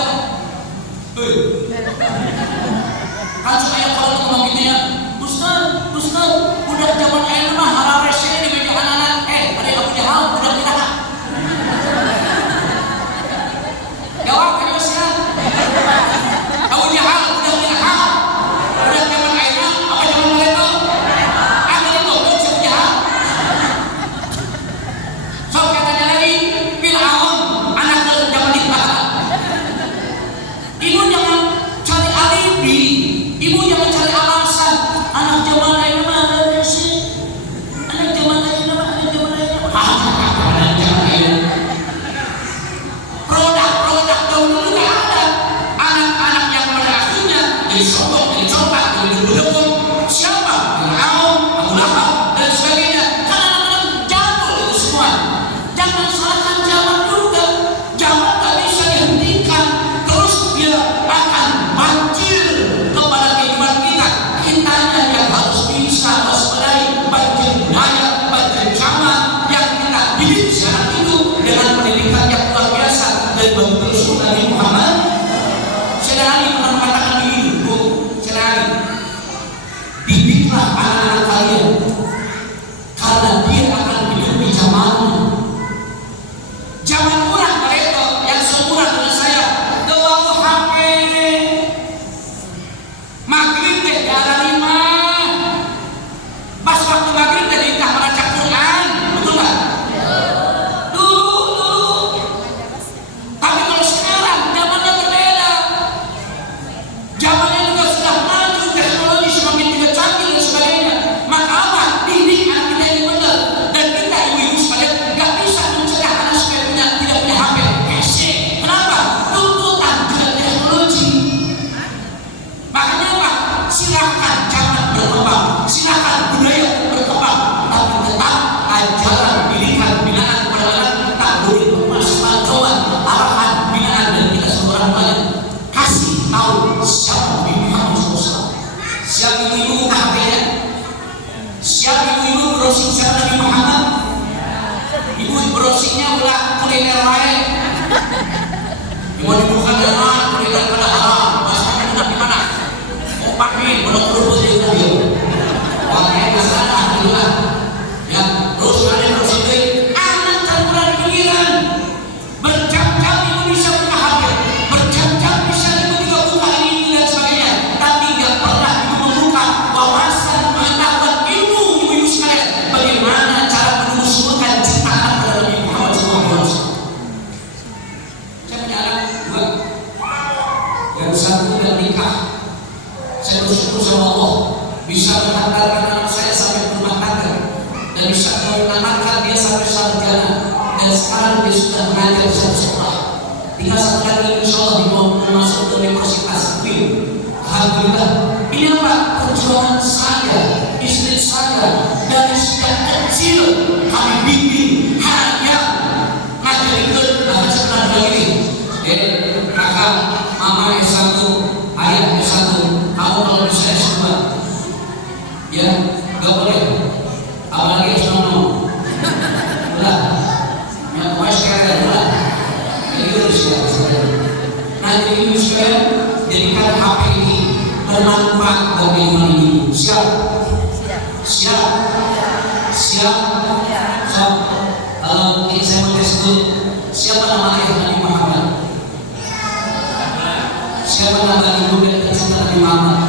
Kan supaya kalau ngomong gitu ya, Ustaz, udah zaman Aina mah hararese di meja anak-anak. Pada Abu Jahal udah Ilahan. Jawab aja Ustaz. Abu Jahal udah Ilahan. Udah zaman Aina apa zaman mereka? Ada di goblok si Abu Jahal. So katanya lagi, Fir'aun anak zaman Ilahan. Ibu jangan cari alibi, ibu jangan cari alasan. Anak zaman Aina mah ada sih. kuliner lain. Mau dibuka dengan kuliner pada haram. Masalahnya tidak di mana? Oh pakai belum berubah jadi mobil. Pakai masalah juga. Ya terus ada prosedur. Anak campuran pinggiran. Berjam-jam ibu bisa buka HP. Berjam-jam bisa ibu juga buka ini dan sebagainya. Tapi nggak pernah ibu membuka wawasan pengetahuan ilmu ibu sekalian. Bagaimana cara menelusurkan ciptaan pada Nabi Muhammad SAW. Saya punya anak dua. Yang satu udah nikah. Saya bersyukur sama Allah bisa menghantarkan anak saya sampai ke rumah tangga dan bisa menanamkan dia sampai sarjana dan sekarang dia sudah mengajar di satu sekolah. Tinggal satu lagi insya Allah dibawa masuk ke universitas UIN. Alhamdulillah. Ini apa? Perjuangan saya, istri saya dari sejak kecil kami bimbing hanya ngajarin sebenarnya ini. Kakak, mama S1, ayah S1, kamu kalau bisa S2 ya, gak boleh apalagi S0 udah yang mau sekalian udah jadi urus ya sekalian. Nanti ibu sekalian jadikan HP ini bermanfaat bagi ibu. Siap? Siap? Siap? So, kalau ini saya mau tes dulu, siapa nama ayah Nabi Muhammad? Siapa nama ibu dan tercinta Nabi Muhammad?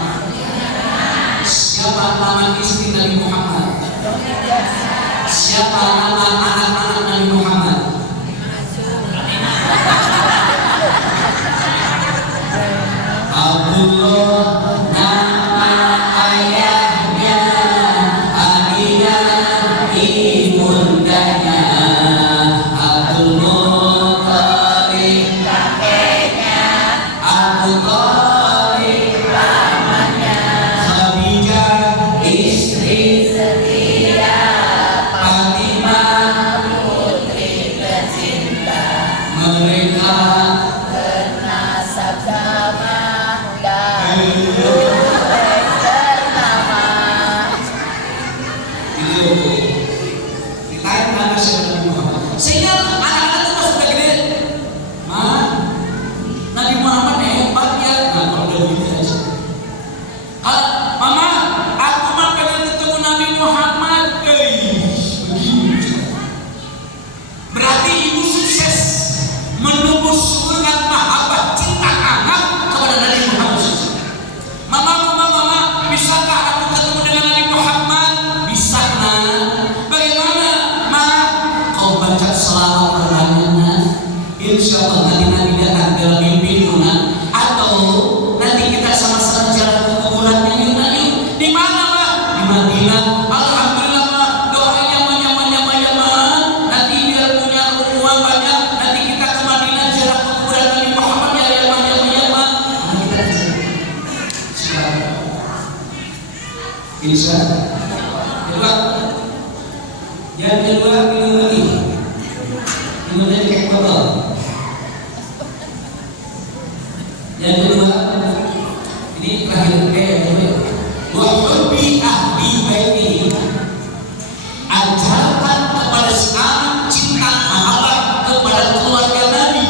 Siapa nama istri Nabi Muhammad? Siapa nama anak-anak Nabi Muhammad? Abdullah nama ayahnya, Aminah ibundanya, Abdul Muthalib kakeknya, Abu Thalib pamannya, Khadijah istri setia, Fatimah putri tercinta. Mereka bernasab sama dan ternama. Ditanya mana siapa Nabi Muhammad? Sehingga anak-anak itu pas sudah gede, Ma, Nabi Muhammad hebat ya. Nah kalau udah begitu aja. Mama, aku mah pengen ketemu Nabi Muhammad. Begini. Berarti ibu sukses menumbuhkan mahabbah cinta anak kepada Nabi Muhammad. Mama, bisakah aku ketemu dengan Nabi Muhammad? Bisa, Nak. Bagaimana, Ma? Kau baca selawat perbanyak, insya Allah nanti Nabi datang dalam mimpimu, Nak. Atau nanti kita sama-sama jalan ke kuburannya, yuk. Di mana, Ma? Di Madinah. Alhamdulillah, Ma. Doanya banyak, Ma. Nanti biar punya uang banyak, nanti kita ke Madinah jalan ke kuburan Nabi Muhammad ya, banyak, Ma. Nah, kita siap. Bisa. Kedua. Yang kedua, minum lagi. Minum dari kek botol. Yang kedua, ini terakhir kayak ini. Wa hubbi ahli baiti. Ajarkan kepada si anak cinta mahabbah kepada keluarga Nabi.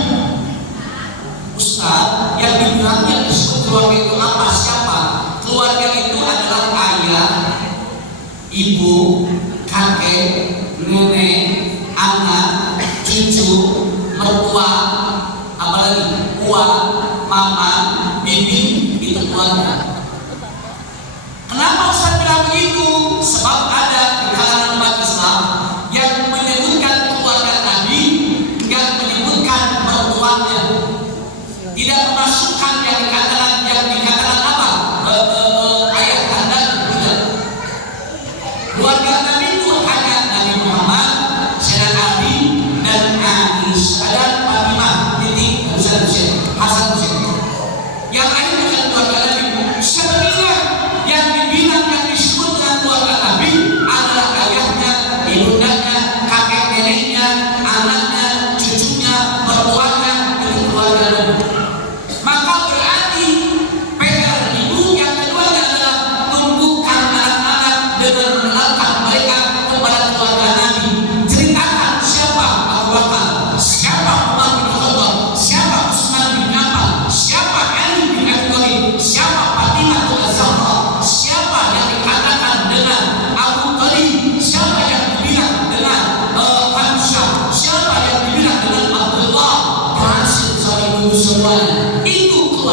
Ustaz, yang dibilangnya disebut keluarga itu apa? Siapa? Keluarga itu adalah ayah, ibu, kakek, nenek, anak, cucu, mertua, apalagi uang, mama, bibi, itu keluarga. Kenapa Ustaz bilang begitu? Sebab ada di kalangan umat Islam yang menyebutkan keluarga Nabi, enggak menyebutkan mertuanya, tidak memasukkan yang dikatakan apa? Ayah tanda tidak. Keluarga Nabi itu hanya Nabi Muhammad, Sayyidina Ali dan Aisyah dan Fatimah, titik Hasan Husain. Yang lain bukan keluarga Nabi. Sebenarnya yang dibilang yang disebut dengan keluarga Nabi adalah ayahnya, ibundanya, kakek neneknya, anaknya, cucunya, mertuanya, itu keluarga Nabi. Maka berarti PR ibu yang kedua adalah tumbuhkan anak-anak dengan mengenalkan mereka kepada keluarga Nabi. Ceritakan siapa Abu Bakar, siapa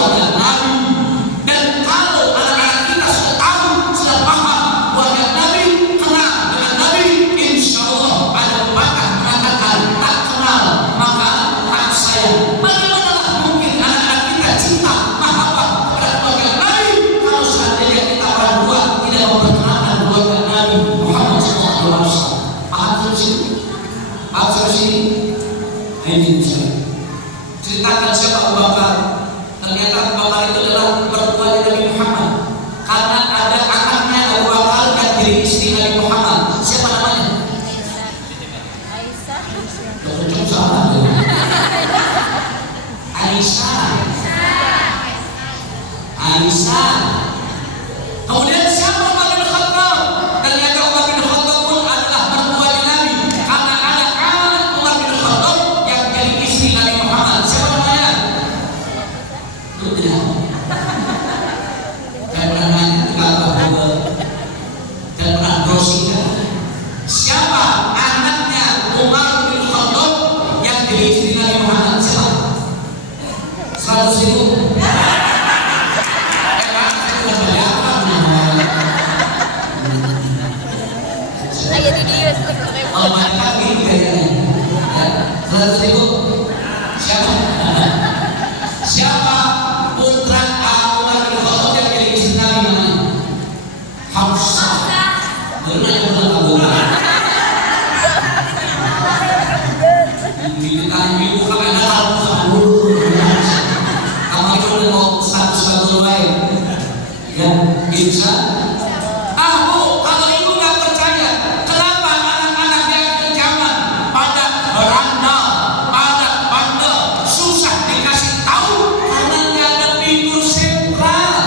keluarga Nabi. Dan kalau anak-anak kita sudah tahu, sudah paham keluarga Nabi, kenal dengan Nabi, insya Allah ada bakat mengatakan tak kenal maka tak sayang. Bagaimana mungkin anak-anak kita cinta mahabbah kepada keluarga Nabi kalau seandainya kita orang tua tidak memperkenalkan keluarga Nabi Muhammad SAW. Paham terus ini? Paham terus ini? Ini ceritakan siapa Abu Bakar. Ternyata Abu Bakar itu adalah mertuanya Nabi Muhammad. Karena ada anaknya Abu Bakar yang jadi istri Nabi Muhammad. Siapa namanya? Aisyah. Cocok salah ya. Aisyah. Aisyah. Kemudian siapa Umar bin Khattab? Ternyata Umar bin Khattab pun adalah mertuanya Nabi. Karena ada anak Umar bin Khattab yang jadi istri Nabi Muhammad. Siapa namanya? Itu tidak. Saya pernah nanya di kantor dan pernah browsing. Siapa anaknya Umar bin Khattab yang jadi istri Nabi Muhammad? Siapa? 100.000. Ayo di dia Oh, mereka gini kayaknya. Ya, 100.000. Siapa? Siapa putra Umar bin Khattab yang jadi istri Nabi namanya? Hafsah. Benar yang benar Abu Bakar. Kita ibu kan ada Hafsah dulu. Kamu itu udah mau satu lain. Ya, bisa. Bu, kalau ibu nggak percaya, kenapa anak-anak di akhir zaman pada berandal, pada bandel, susah dikasih tahu karena nggak ada figur sentral,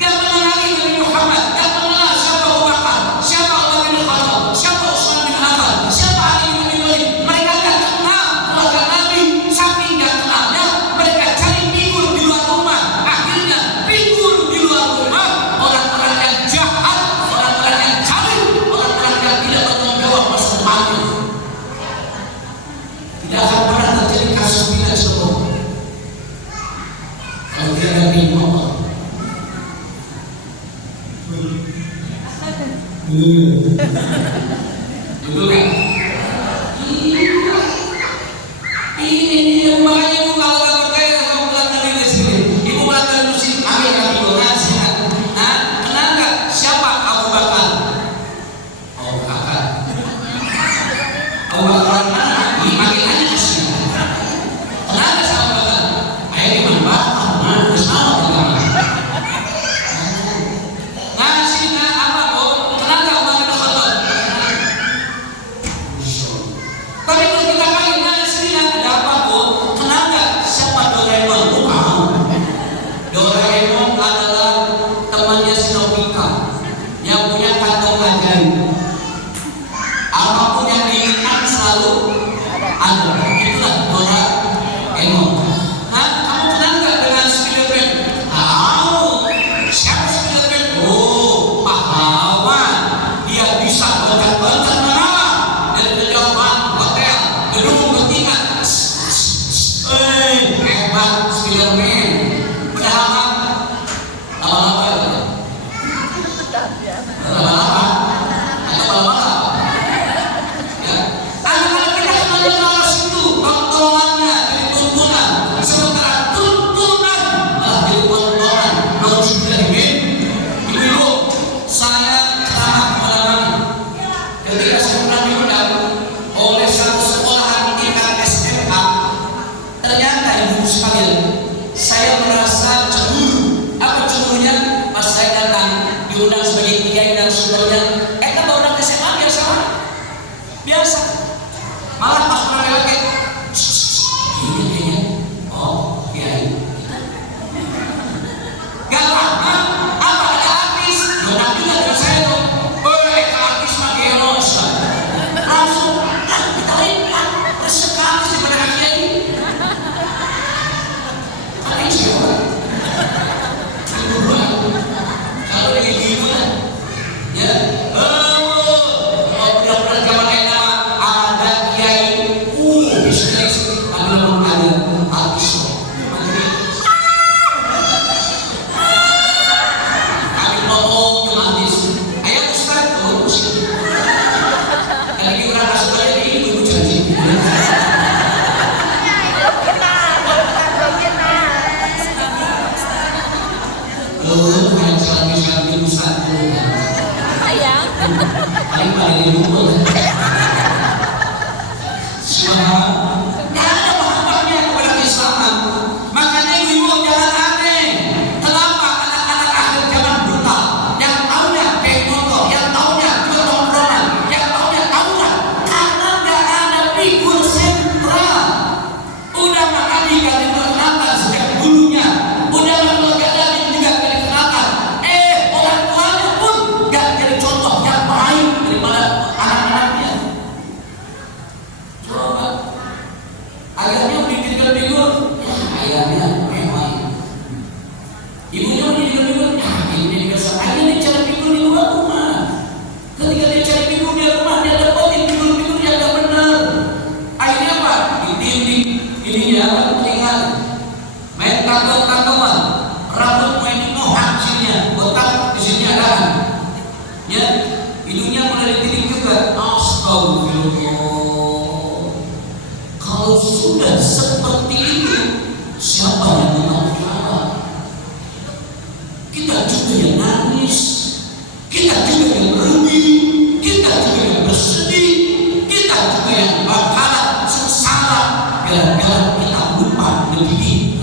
nggak mengenali Nabi Muhammad, nggak mengenal siapa Abu Bakar, siapa Umar bin Khattab, siapa Utsman bin Affan, siapa Ali bin Abi Thalib. Mereka nggak kenal keluarga Nabi, saking nggak kenalnya mereka cari figur di luar rumah. Akhirnya figur di luar rumah orang-orang yang jahat, orang-orang yang jalim, orang-orang yang tidak bertanggung jawab masa depannya. Tidak akan pernah terjadi kasus pindah Jokowi kalau tidak ada motor. Dulu kan? Ini makanya ibu kalau nggak percaya kamu bilang dari sini. Ibu bilang dari musik, ambil kaki ibu nasihat. Nah, kenal nggak siapa Abu Bakar? Oh, kakak. Abu Bakar mana? Dipanggil aja sih. Kenal nggak sama Abu Bakar? Ayo di mana? Mana? Terus mana di mana? Ngasihnya apa bu? Kenal nggak Umar bin Khattab? Tapi kalau kita kali ngasihnya ada apa bu? Kenal nggak siapa Doraemon? Bukan. Doraemon adalah temannya si Nobita yang punya kantong ajaib. Apapun yang diinginkan selalu ada. Itulah Doraemon. Nah, kamu kenal nggak dengan Spiderman? Tahu. Siapa Spiderman? Oh, pahlawan. Dia bisa loncat-loncat mana? Dari kejauhan hotel, gedung bertingkat. Hebat Spiderman. Padahal lama-lama itu. Lama-lama. Atau lama-lama. Ya. Anak-anak kita semuanya malas itu tontonannya jadi tuntunan. Sementara tuntunan malah jadi tontonan. Nauzubillahimin. Ibu-ibu, saya ceramah kemana-mana. Ketika saya pernah diundang oleh satu sekolahan tingkat SMA, ternyata ibu sekalian, saya merasa cemburu. Apa cemburunya? Pas saya datang diundang sebagai kiai dan saudaranya, kan baru datang SMA biasa, biasa. Malah pas pernah lewat kayaknya, oh kiai. Gak lama, apa ada artis? Donat juga dengan saya tuh. Artis mah geros. Langsung, kita lihat, sekali daripada kiai. Karena siapa? di rumah. Subhanallah. Nggak ada mahabbahnya kepada keislaman. Makanya ibu jangan aneh. Kenapa anak-anak akhir zaman brutal? Yang taunya kayak motor, yang taunya tongkrongan, yang taunya tawuran. Karena nggak ada figur sentral. Udah makanya nggak diperkenalkan sejak dulunya. Udah keluarga Nabi juga nggak dikenalkan. Orang tuanya pun nggak jadi contoh yang baik daripada anak-anaknya. Coba ayahnya mendidikan figur, ya ayahnya memang. Ibunya mendidikan figur, ya ibunya juga sama. Ayahnya cari figur di luar rumah. Ketika dia cari figur di rumah, dia dapetin figur-figur yang nggak benar. Akhirnya apa? Ditindik, ininya telinga, main tato-tatoan, rambut main dimohak sininya, botak di sini ada. Ya, hidungnya mulai ditindik juga. Astagfirullah. Kalau sudah seperti itu, siapa yang bertanggung jawab? Kita juga yang nangis, kita juga yang rugi, kita juga yang bersedih, kita juga yang bakalan sengsara gara-gara kita lupa mendidik,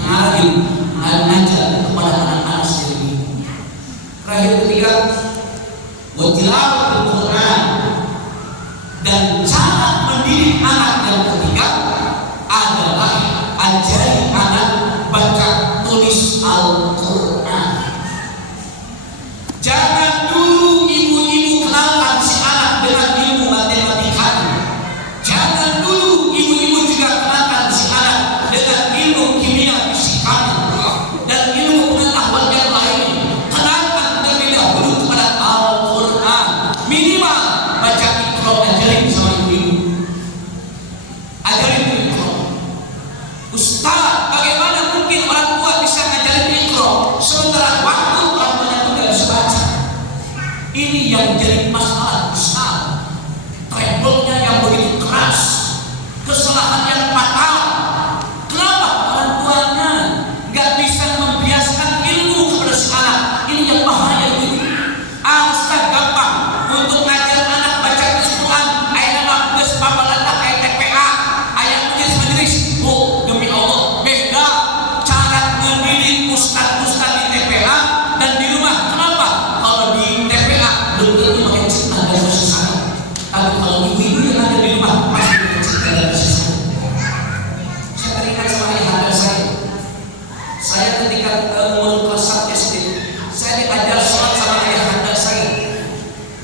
ngajar kepada anak-anak sendiri. Terakhir ketiga, tilawatul Quran. Dan cara mendidik anak yang ketiga adalah ajari anak baca tulis Al-Quran. Jangan dulu ibu-ibu kenalkan si anak dengan ilmu matematika. Jangan dulu ibu-ibu juga kenalkan si anak dengan ilmu kimia, fisika, dan ilmu pengetahuan yang lain. Kenalkan terlebih dahulu kepada Al-Quran. Minimal baca Iqra, ajarin sama ibu-ibu. Ajarin Iqra. Ustaz, bagaimana mungkin orang tua bisa ngajarin Iqra sementara waktu orang tuanya itu tidak bisa baca? Ini yang jadi masalah besar. Treble-nya yang begitu keras, kesalahan yang fatal. Kenapa orang tuanya nggak bisa membiasakan ilmu kepada si anak? Ini yang bahaya itu. Ustaz gampang untuk ngajar anak baca Al-Quran. Ayat nama geus papalatah ayat TPA, ayat tulis majelis. Oh, demi Allah, beda cara mendidik ustaz-ustaz di TPA dan di rumah. Kenapa? Kalau di TPA belum tentu pakai cinta dan kasih sayang. Tapi kalau ibu-ibu yang ada di rumah pasti pakai cinta dan kasih sayang. Saya teringat sama ayah saya. Saya ketika umur kelas 1 SD, saya diajar sholat sama ayah saya.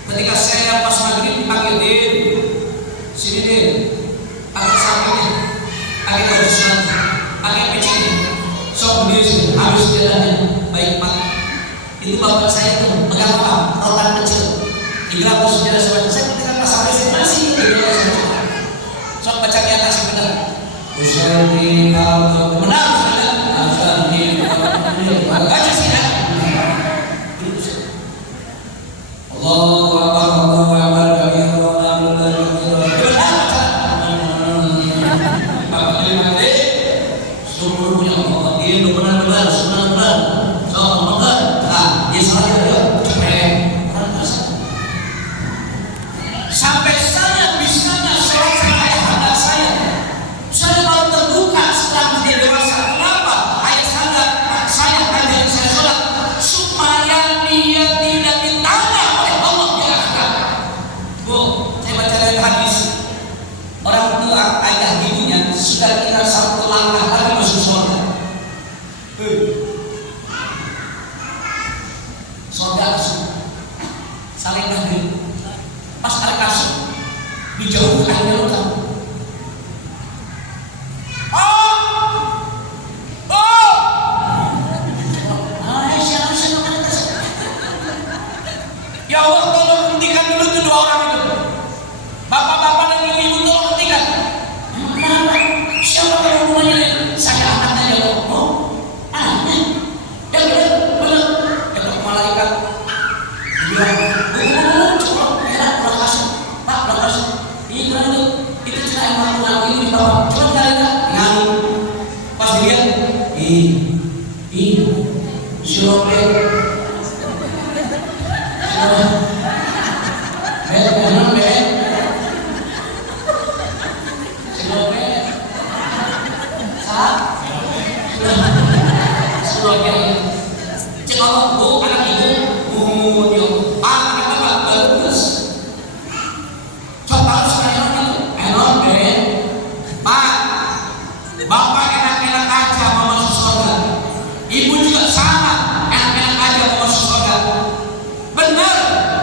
Ketika saya pas maghrib dipanggil, Din, sini Din, agak sampingnya, agak baju sholat, agak peci, sok berdiri sini, habis jalannya, baik Pak. Itu bapak saya tuh pegang apa? Rotan kecil, 300 sejarah sebanyak. Saya ketika pas sampai sini masih 300 sebanyak. Sok baca di atas yang benar. Usyari kalau benar sudah, asal di baca sih ya. Allahu Akbar, Allahu Akbar, Bapak lima kali, sumber punya Allah, dia benar-benar, benar-benar, benar. Nah, dia salah dia, sampai saya bisanya sholat sama ayah saya. Saya baru terbuka setelah menjadi dewasa. Kenapa? Ayah saya ajarin saya sholat supaya dia tidak ditanya oleh Allah di akhirat. Bu, saya baca dari hadis. Orang tua ayah ibunya sudah tinggal satu langkah lagi masuk surga. Surga langsung saling tahdir. Pas ada kasih dijauhkan akhirnya luka. Ya Allah, tolong hentikan dulu tuh dua orang itu. Bapak-bapak dan ibu-ibu tolong hentikan. Kenapa? Siapa yang hubungannya dengan saya anaknya ya Allah? Oh, anaknya. Ya benar. Itu malaikat. Dia coba merah lokasi. Pak, lokasi. Ini kan itu cina yang melakukan ini di bawah. Coba cari enggak? Ngamu. Pas dilihat, silopet. Ben, Surabaya. Cek Allah, bu anak ibu umur yo, anak bapak bagus. Coba harus enak itu, enak deh. Pak, bapak enak-enak aja mau masuk surga. Ibu juga sama, enak-enak aja mau masuk surga. Benar,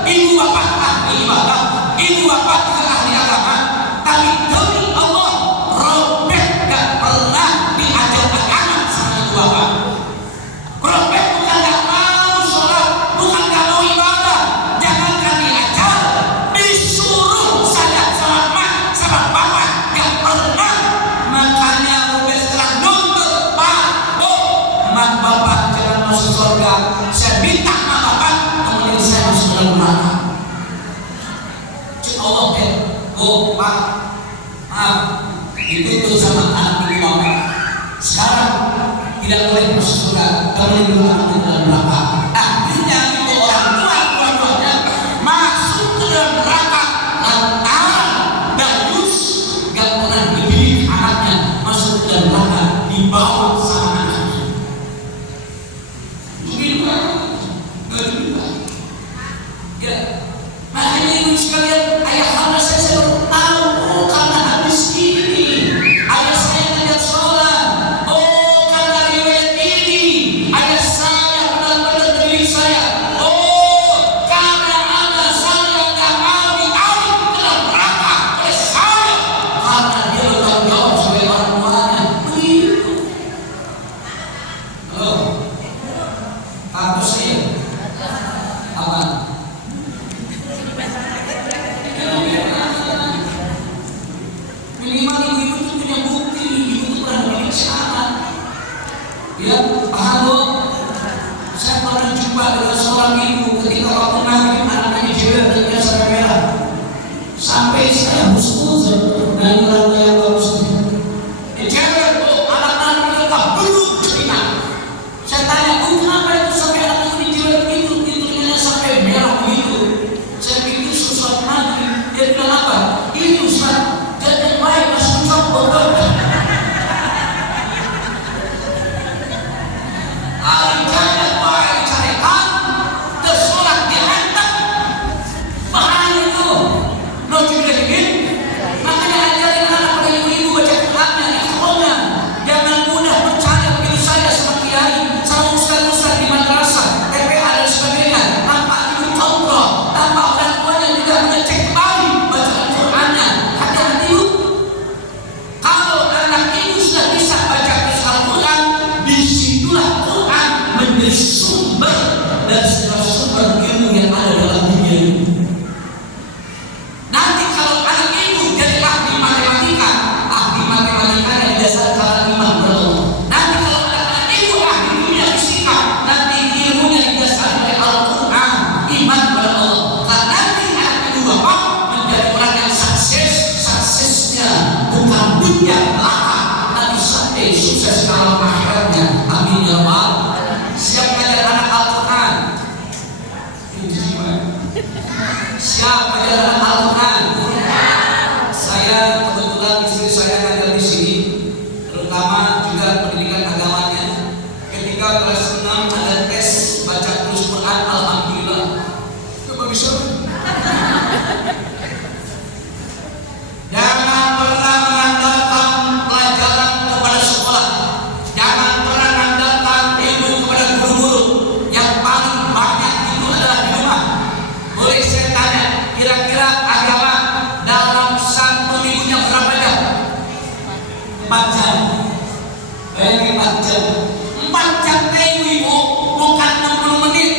ibu bapak ahli ibadah, ibu bapak juga ahli agama. Tapi demi Allah, Robert gak pernah diajar agama sama ibu bapak. Robert bukan gak mau sholat, bukan gak mau ibadah. Jangankan diajar, disuruh saja sama mak, sama bapak gak pernah. Makanya Robert setelah nuntut, Pak, Bu, mak bapak jangan masuk surga. Saya minta mak bapak temenin saya masuk dalam neraka. Cik Allah, Bu, Pak, maaf, dituntut sama anak ibu bapak. Sekarang tidak boleh masuk surga, temenin dulu anaknya dalam neraka. Akhirnya itu orang tua dua-duanya masuk ke dalam neraka lantaran Dayus gak pernah dididik anaknya masuk ke dalam neraka, dibawa sama anaknya. Begini ya, makanya ibu sekalian, ayah hamba saya baru tahu, oh karena habis ini ayah saya tidak sholat, oh karena riwayat ini ayah saya benar-benar mendidik saya, oh karena anak saya gak mau ditarik ke dalam neraka oleh saya karena dia bertanggung jawab sebagai orang tuanya. Begitu. Oh, takut saya apa? Minimal ibu itu punya bukti, ibu itu pernah mendidik anak. Ya, paham Bu? Saya pernah jumpa dengan seorang ibu ketika waktu maghrib anaknya jewer dan sampai merah. Sampai saya husnuzon dan lagu yang bagus. Jewer Bu, anak-anak kita belum cerita. Saya tanya, Bu, kenapa itu sampai anak itu dijewer begitu? Itu sampai merah begitu. Saya pikir sesuatu maghrib. Dia bilang apa? Ini Ustaz, jadi baik masuk campur. Hari jaya baik carikan, tersolat dihantar. Bahaya itu. Lo juga ingin? Makanya ajarin anak pada ibu-ibu baca Qurannya, ikhronya. Jangan mudah percaya begitu saja sama kiai, sama ustaz-ustaz di madrasah, TPA dan sebagainya. Tanpa ikut contoh, tanpa orang tuanya juga mengecek kembali bacaan Qurannya. Hati-hati yuk. Kalau anak itu sudah bisa baca Al-Quran, disitulah Quran menjadi sumber dan segala sumber ilmu yang ada dalam dunia ini. Nanti kalau anak ibu jadi ahli matematika yang didasarkan iman kepada Allah. Nanti kalau anak ibu ahli dunia fisika, nanti ilmunya didasarkan oleh Al-Quran, iman kepada Allah. Karena nanti anak ibu bapak menjadi orang yang suksesnya bukan dunia belaka, tapi sampai sukses dalam akhiratnya. Amin ya Rabbal. Siap mengajar anak Al-Quran? Siap mengajar anak Al-Quran? Saya kebetulan istri saya ngajar di sini, terutama juga pendidikan agamanya. Ketika kelas 6 ada tes baca tulis Quran, alhamdulillah. Coba bisa. Jangan pernah mengandalkan pelajaran kepada sekolah. Jangan pernah mengandalkan ilmu kepada guru-guru. Yang paling banyak itu adalah di rumah. Boleh saya tanya, kira-kira agama dalam satu minggunya berapa jam? 4 jam. Bayangin 4 jam. 4 jam ibu, bukan 60 menit.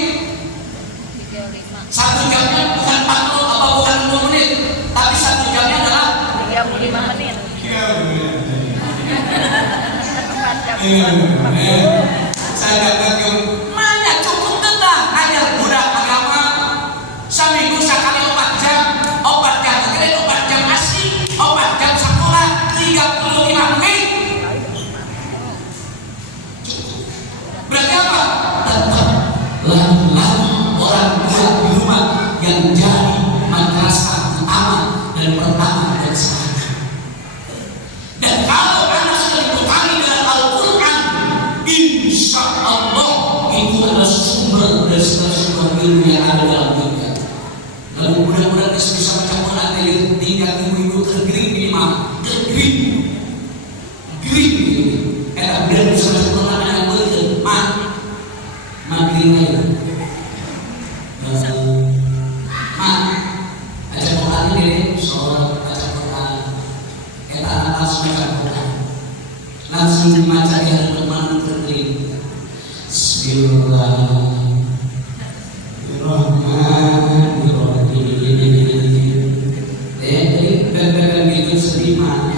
1 jamnya bukan 40 apa bukan 60 menit, tapi 1 jamnya adalah 35 menit. Saya katakan mana cukup tetap ajar budak agama seminggu sekali 4 jam, 4 jam kira 4 jam asli, 4 jam sekolah 35 menit. Berarti apa? Tetap lagu-lagu orang tua di rumah yang jadi madrasah utama dan pertama dan sekarang. Dan kalau anak sudah dibekali dengan Al-Quran, insya Allah itu adalah sumber dari segala sumber ilmu yang ada dalam dunia. Lalu mudah-mudahan bisa baca Quran dari tinggal ibu-ibu tergering minimal, tergering, gering. Biar bisa baca Quran yang betul, magring aja. Baca Quran ini, sholat baca Quran, kita anak baca Quran. Langsung dibaca di hadapan tergering. Bismillahirrahmanirrahim. Jadi bebek itu sedima.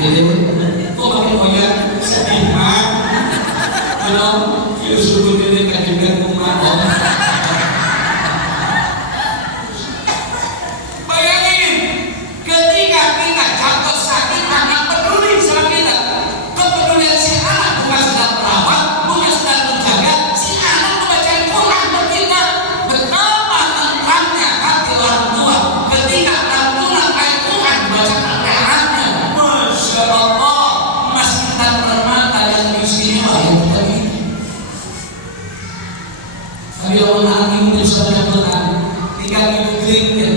Jadi kok pakai koyak sedima? Kalau Yusuf ini kan juga rumah. Bayangin, ketika kita jatuh sakit anak peduli sama kita. Kepedulian si anak bukan sedang merawat, bukan sedang menjaga. Si anak membaca Quran buat kita. Betapa tenangnya hati orang tua ketika lantunan ayat Quran dibacakan oleh anaknya. Masya Allah, emas kita permata yang istimewa yang tadi. Tapi Allah lagi mungkin sudah Quran, tinggal ibu kering.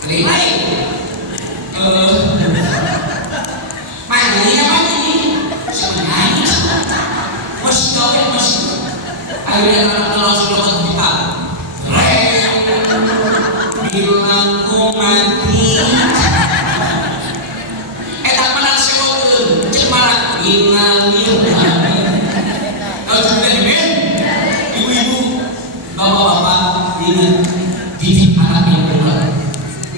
Kering lain. Mana ini? Sebenarnya masih jauh masih. Akhirnya anak langsung dapat kita. Bilang ku mati. Tak menang sekolah. Cemara ingalir. Kalau sudah dimin, ibu-ibu, bapak-bapak ingat didik anak yang benar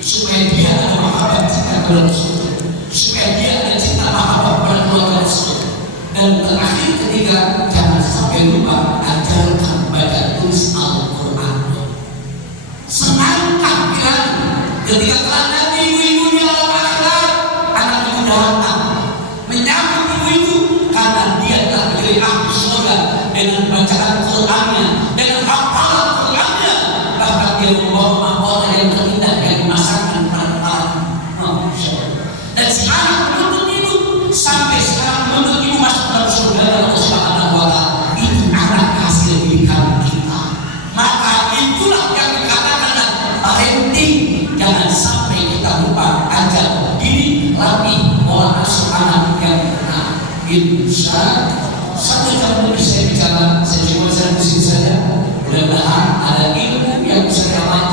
supaya dia ada mahabbah cinta kepada Rasul, supaya dia ada cinta mahabbah pada keluarga Rasul. Dan terakhir ketiga, jangan sampai lupa ajarkan baca tulis Al-Quran. Senangkah kalian ketika telah nanti ibu-ibu di alam akhirat, anak ibu datang menyambut ibu-ibu karena dia telah menjadi ahli surga dengan bacaan Qurannya, dengan hafalan Qurannya. Bahkan dia membawa mahkota yang terindah yang dimasakkan pada dan si anak menuntut ibu sampai sekarang menuntut ibu masuk dalam surga Allah Subhanahu wa Ta'ala. Itu anak hasil didikan kita. Maka itulah yang dikatakan parenting. Jangan sampai kita lupa ajar diri, latih pola asuh anak yang benar. Insya 1 jam lebih saya bicara, saya cuma saya di sini saja. Mudah-mudahan ada ilmu yang bisa dapat